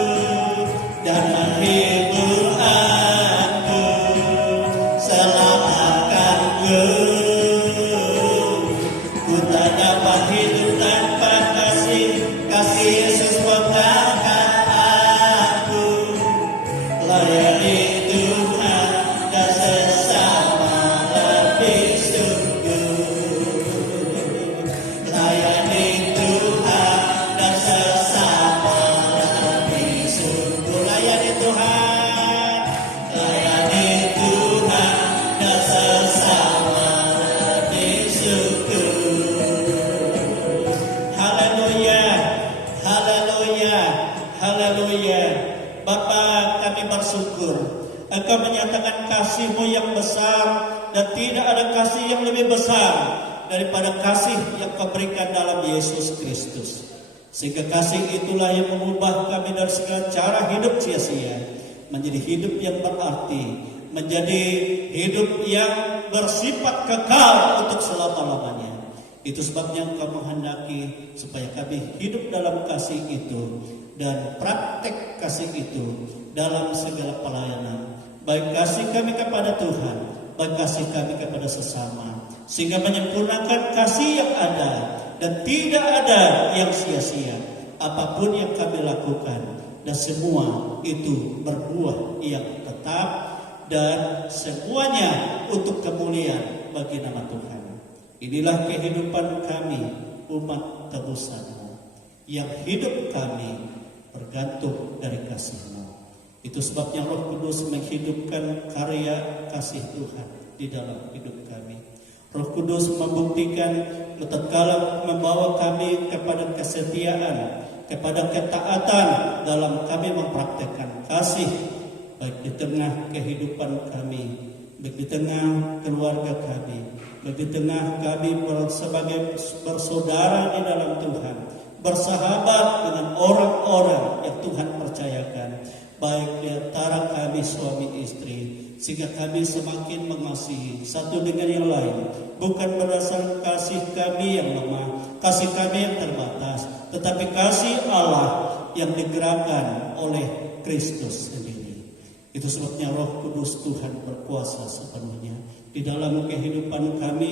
dan menghibur aku, selamatkanku. Ku tak dapat hidup tanpa kasih, kasih Yesus mengangkat aku. Layani Tuhan dan sesama lebih sungguh. Layani Tuhan dan sesama lebih sungguh. Layani Tuhan, layani Tuhan dan sesama lebih sungguh. Haleluya, haleluya, haleluya. Bapa, kami bersyukur Engkau menyatakan kasih-Mu yang besar, dan tidak ada kasih yang lebih besar daripada kasih yang Kau berikan dalam Yesus Kristus. Sehingga kasih itulah yang mengubah kami dari segala cara hidup sia-sia menjadi hidup yang berarti, menjadi hidup yang bersifat kekal untuk selama-lamanya. Itu sebabnya Engkau menghendaki supaya kami hidup dalam kasih itu dan praktek kasih itu dalam segala pelayanan. Baik kasih kami kepada Tuhan, baik kasih kami kepada sesama, sehingga menyempurnakan kasih yang ada dan tidak ada yang sia-sia apapun yang kami lakukan, dan semua itu berbuah yang tetap dan semuanya untuk kemuliaan bagi nama Tuhan. Inilah kehidupan kami, umat tebusan-Mu, yang hidup kami bergantung dari kasih-Mu. Itu sebabnya Roh Kudus menghidupkan karya kasih Tuhan di dalam hidup kami. Roh Kudus membuktikan tatkala membawa kami kepada kesetiaan, kepada ketaatan dalam kami mempraktekkan kasih, baik di tengah kehidupan kami, baik di tengah keluarga kami, baik di tengah kami sebagai bersaudara di dalam Tuhan, bersahabat dengan orang-orang yang Tuhan percayakan, baik di antara kami suami istri, sehingga kami semakin mengasihi satu dengan yang lain, bukan berdasarkan kasih kami yang lemah, kasih kami yang terbatas, tetapi kasih Allah yang digerakkan oleh Kristus sendiri. Itu sebabnya Roh Kudus Tuhan berkuasa sepenuhnya di dalam kehidupan kami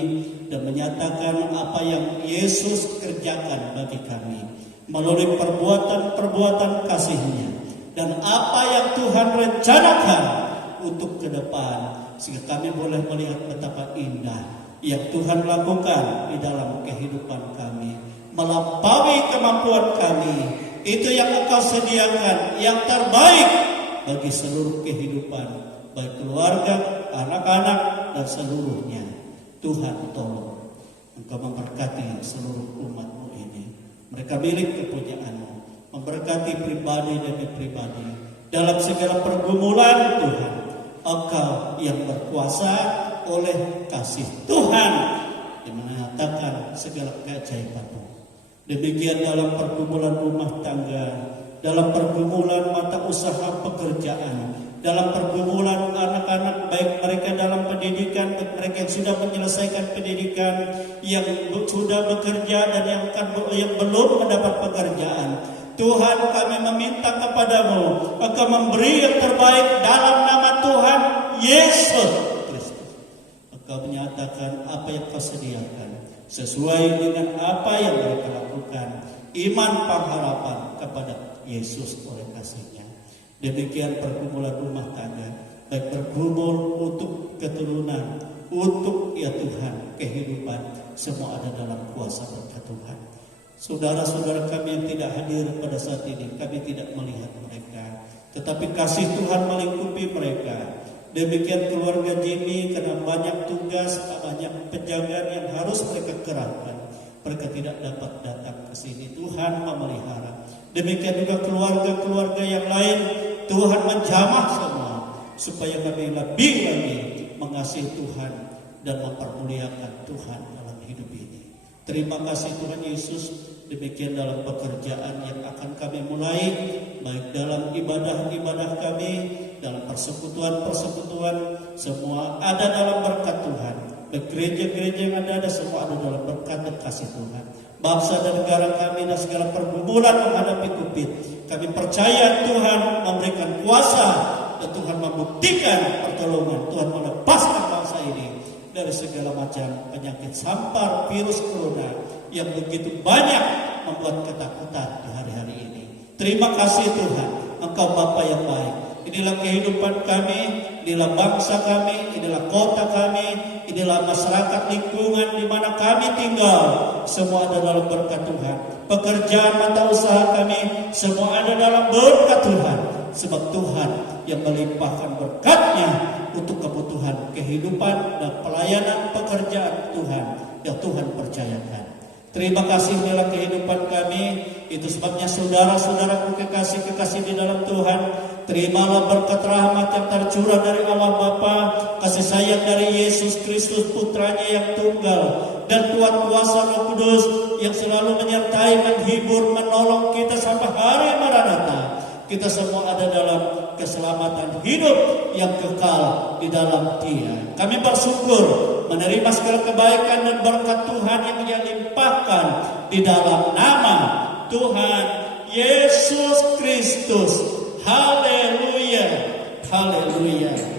dan menyatakan apa yang Yesus kerjakan bagi kami melalui perbuatan-perbuatan kasih-Nya, dan apa yang Tuhan rencanakan untuk ke depan, sehingga kami boleh melihat betapa indah yang Tuhan lakukan di dalam kehidupan kami, melampaui kemampuan kami. Itu yang Engkau sediakan, yang terbaik bagi seluruh kehidupan, baik keluarga, anak-anak, dan seluruhnya. Tuhan tolong Engkau memberkati seluruh umat-Mu ini. Mereka milik kepunyaan-Mu, memberkati pribadi demi pribadi dalam segala pergumulan. Tuhan, Engkau yang berkuasa oleh kasih Tuhan yang menyatakan segala keajaiban-Mu. Demikian dalam pergumulan rumah tangga, dalam pergumulan mata usaha pekerjaan, dalam pergumulan anak-anak, baik mereka dalam pendidikan, baik mereka yang sudah menyelesaikan pendidikan, yang sudah bekerja dan yang belum mendapat pekerjaan. Tuhan, kami meminta kepadamu, Engkau memberi yang terbaik dalam nama Tuhan Yesus Kristus. Engkau menyatakan apa yang Kau sediakan sesuai dengan apa yang mereka lakukan, iman pengharapan kepada Yesus oleh kasih-Nya. Demikian pergumulan rumah tangga, baik bergumul untuk keturunan, untuk ya Tuhan kehidupan, semua ada dalam kuasa berkat Tuhan. Saudara-saudara kami yang tidak hadir pada saat ini, kami tidak melihat mereka, tetapi kasih Tuhan melingkupi mereka. Demikian keluarga Jimmy, karena banyak tugas, banyak penjagaan yang harus mereka kerahkan, mereka tidak dapat datang ke sini. Tuhan memelihara. Demikian juga keluarga-keluarga yang lain, Tuhan menjamah semua, supaya kami lebih lagi mengasihi Tuhan dan mempermuliakan Tuhan dalam hidup ini. Terima kasih Tuhan Yesus. Demikian dalam pekerjaan yang akan kami mulai, baik dalam ibadah-ibadah kami, dalam persekutuan-persekutuan, semua ada dalam berkat Tuhan. Dan gereja-gereja yang ada semua ada dalam berkat dan kasih Tuhan. Bangsa dan negara kami dan segala pergumulan menghadapi COVID, kami percaya Tuhan memberikan kuasa dan Tuhan membuktikan pertolongan. Tuhan melepaskan bangsa ini dari segala macam penyakit sampar virus corona yang begitu banyak membuat ketakutan di hari-hari ini. Terima kasih Tuhan, Engkau Bapa yang baik. Inilah kehidupan kami, inilah bangsa kami, inilah kota kami, inilah masyarakat lingkungan di mana kami tinggal. Semua ada dalam berkat Tuhan. Pekerjaan mata usaha kami, semua ada dalam berkat Tuhan. Sebab Tuhan yang melimpahkan berkat-Nya untuk kebutuhan kehidupan dan pelayanan pekerjaan Tuhan yang Tuhan percayakan. Terima kasih inilah kehidupan kami. Itu sebabnya saudara-saudaraku kekasih-kekasih di dalam Tuhan, terimalah berkat rahmat yang tercurah dari Allah Bapa, kasih sayang dari Yesus Kristus Putranya yang tunggal, dan Tuhan kuasa Roh Kudus yang selalu menyertai, menghibur, menolong kita sampai hari Maranatha. Kita semua ada dalam keselamatan hidup yang kekal di dalam Dia. Kami bersyukur menerima segala kebaikan dan berkat Tuhan yang Dia limpahkan di dalam nama Tuhan Yesus Kristus. Haleluya. Haleluya.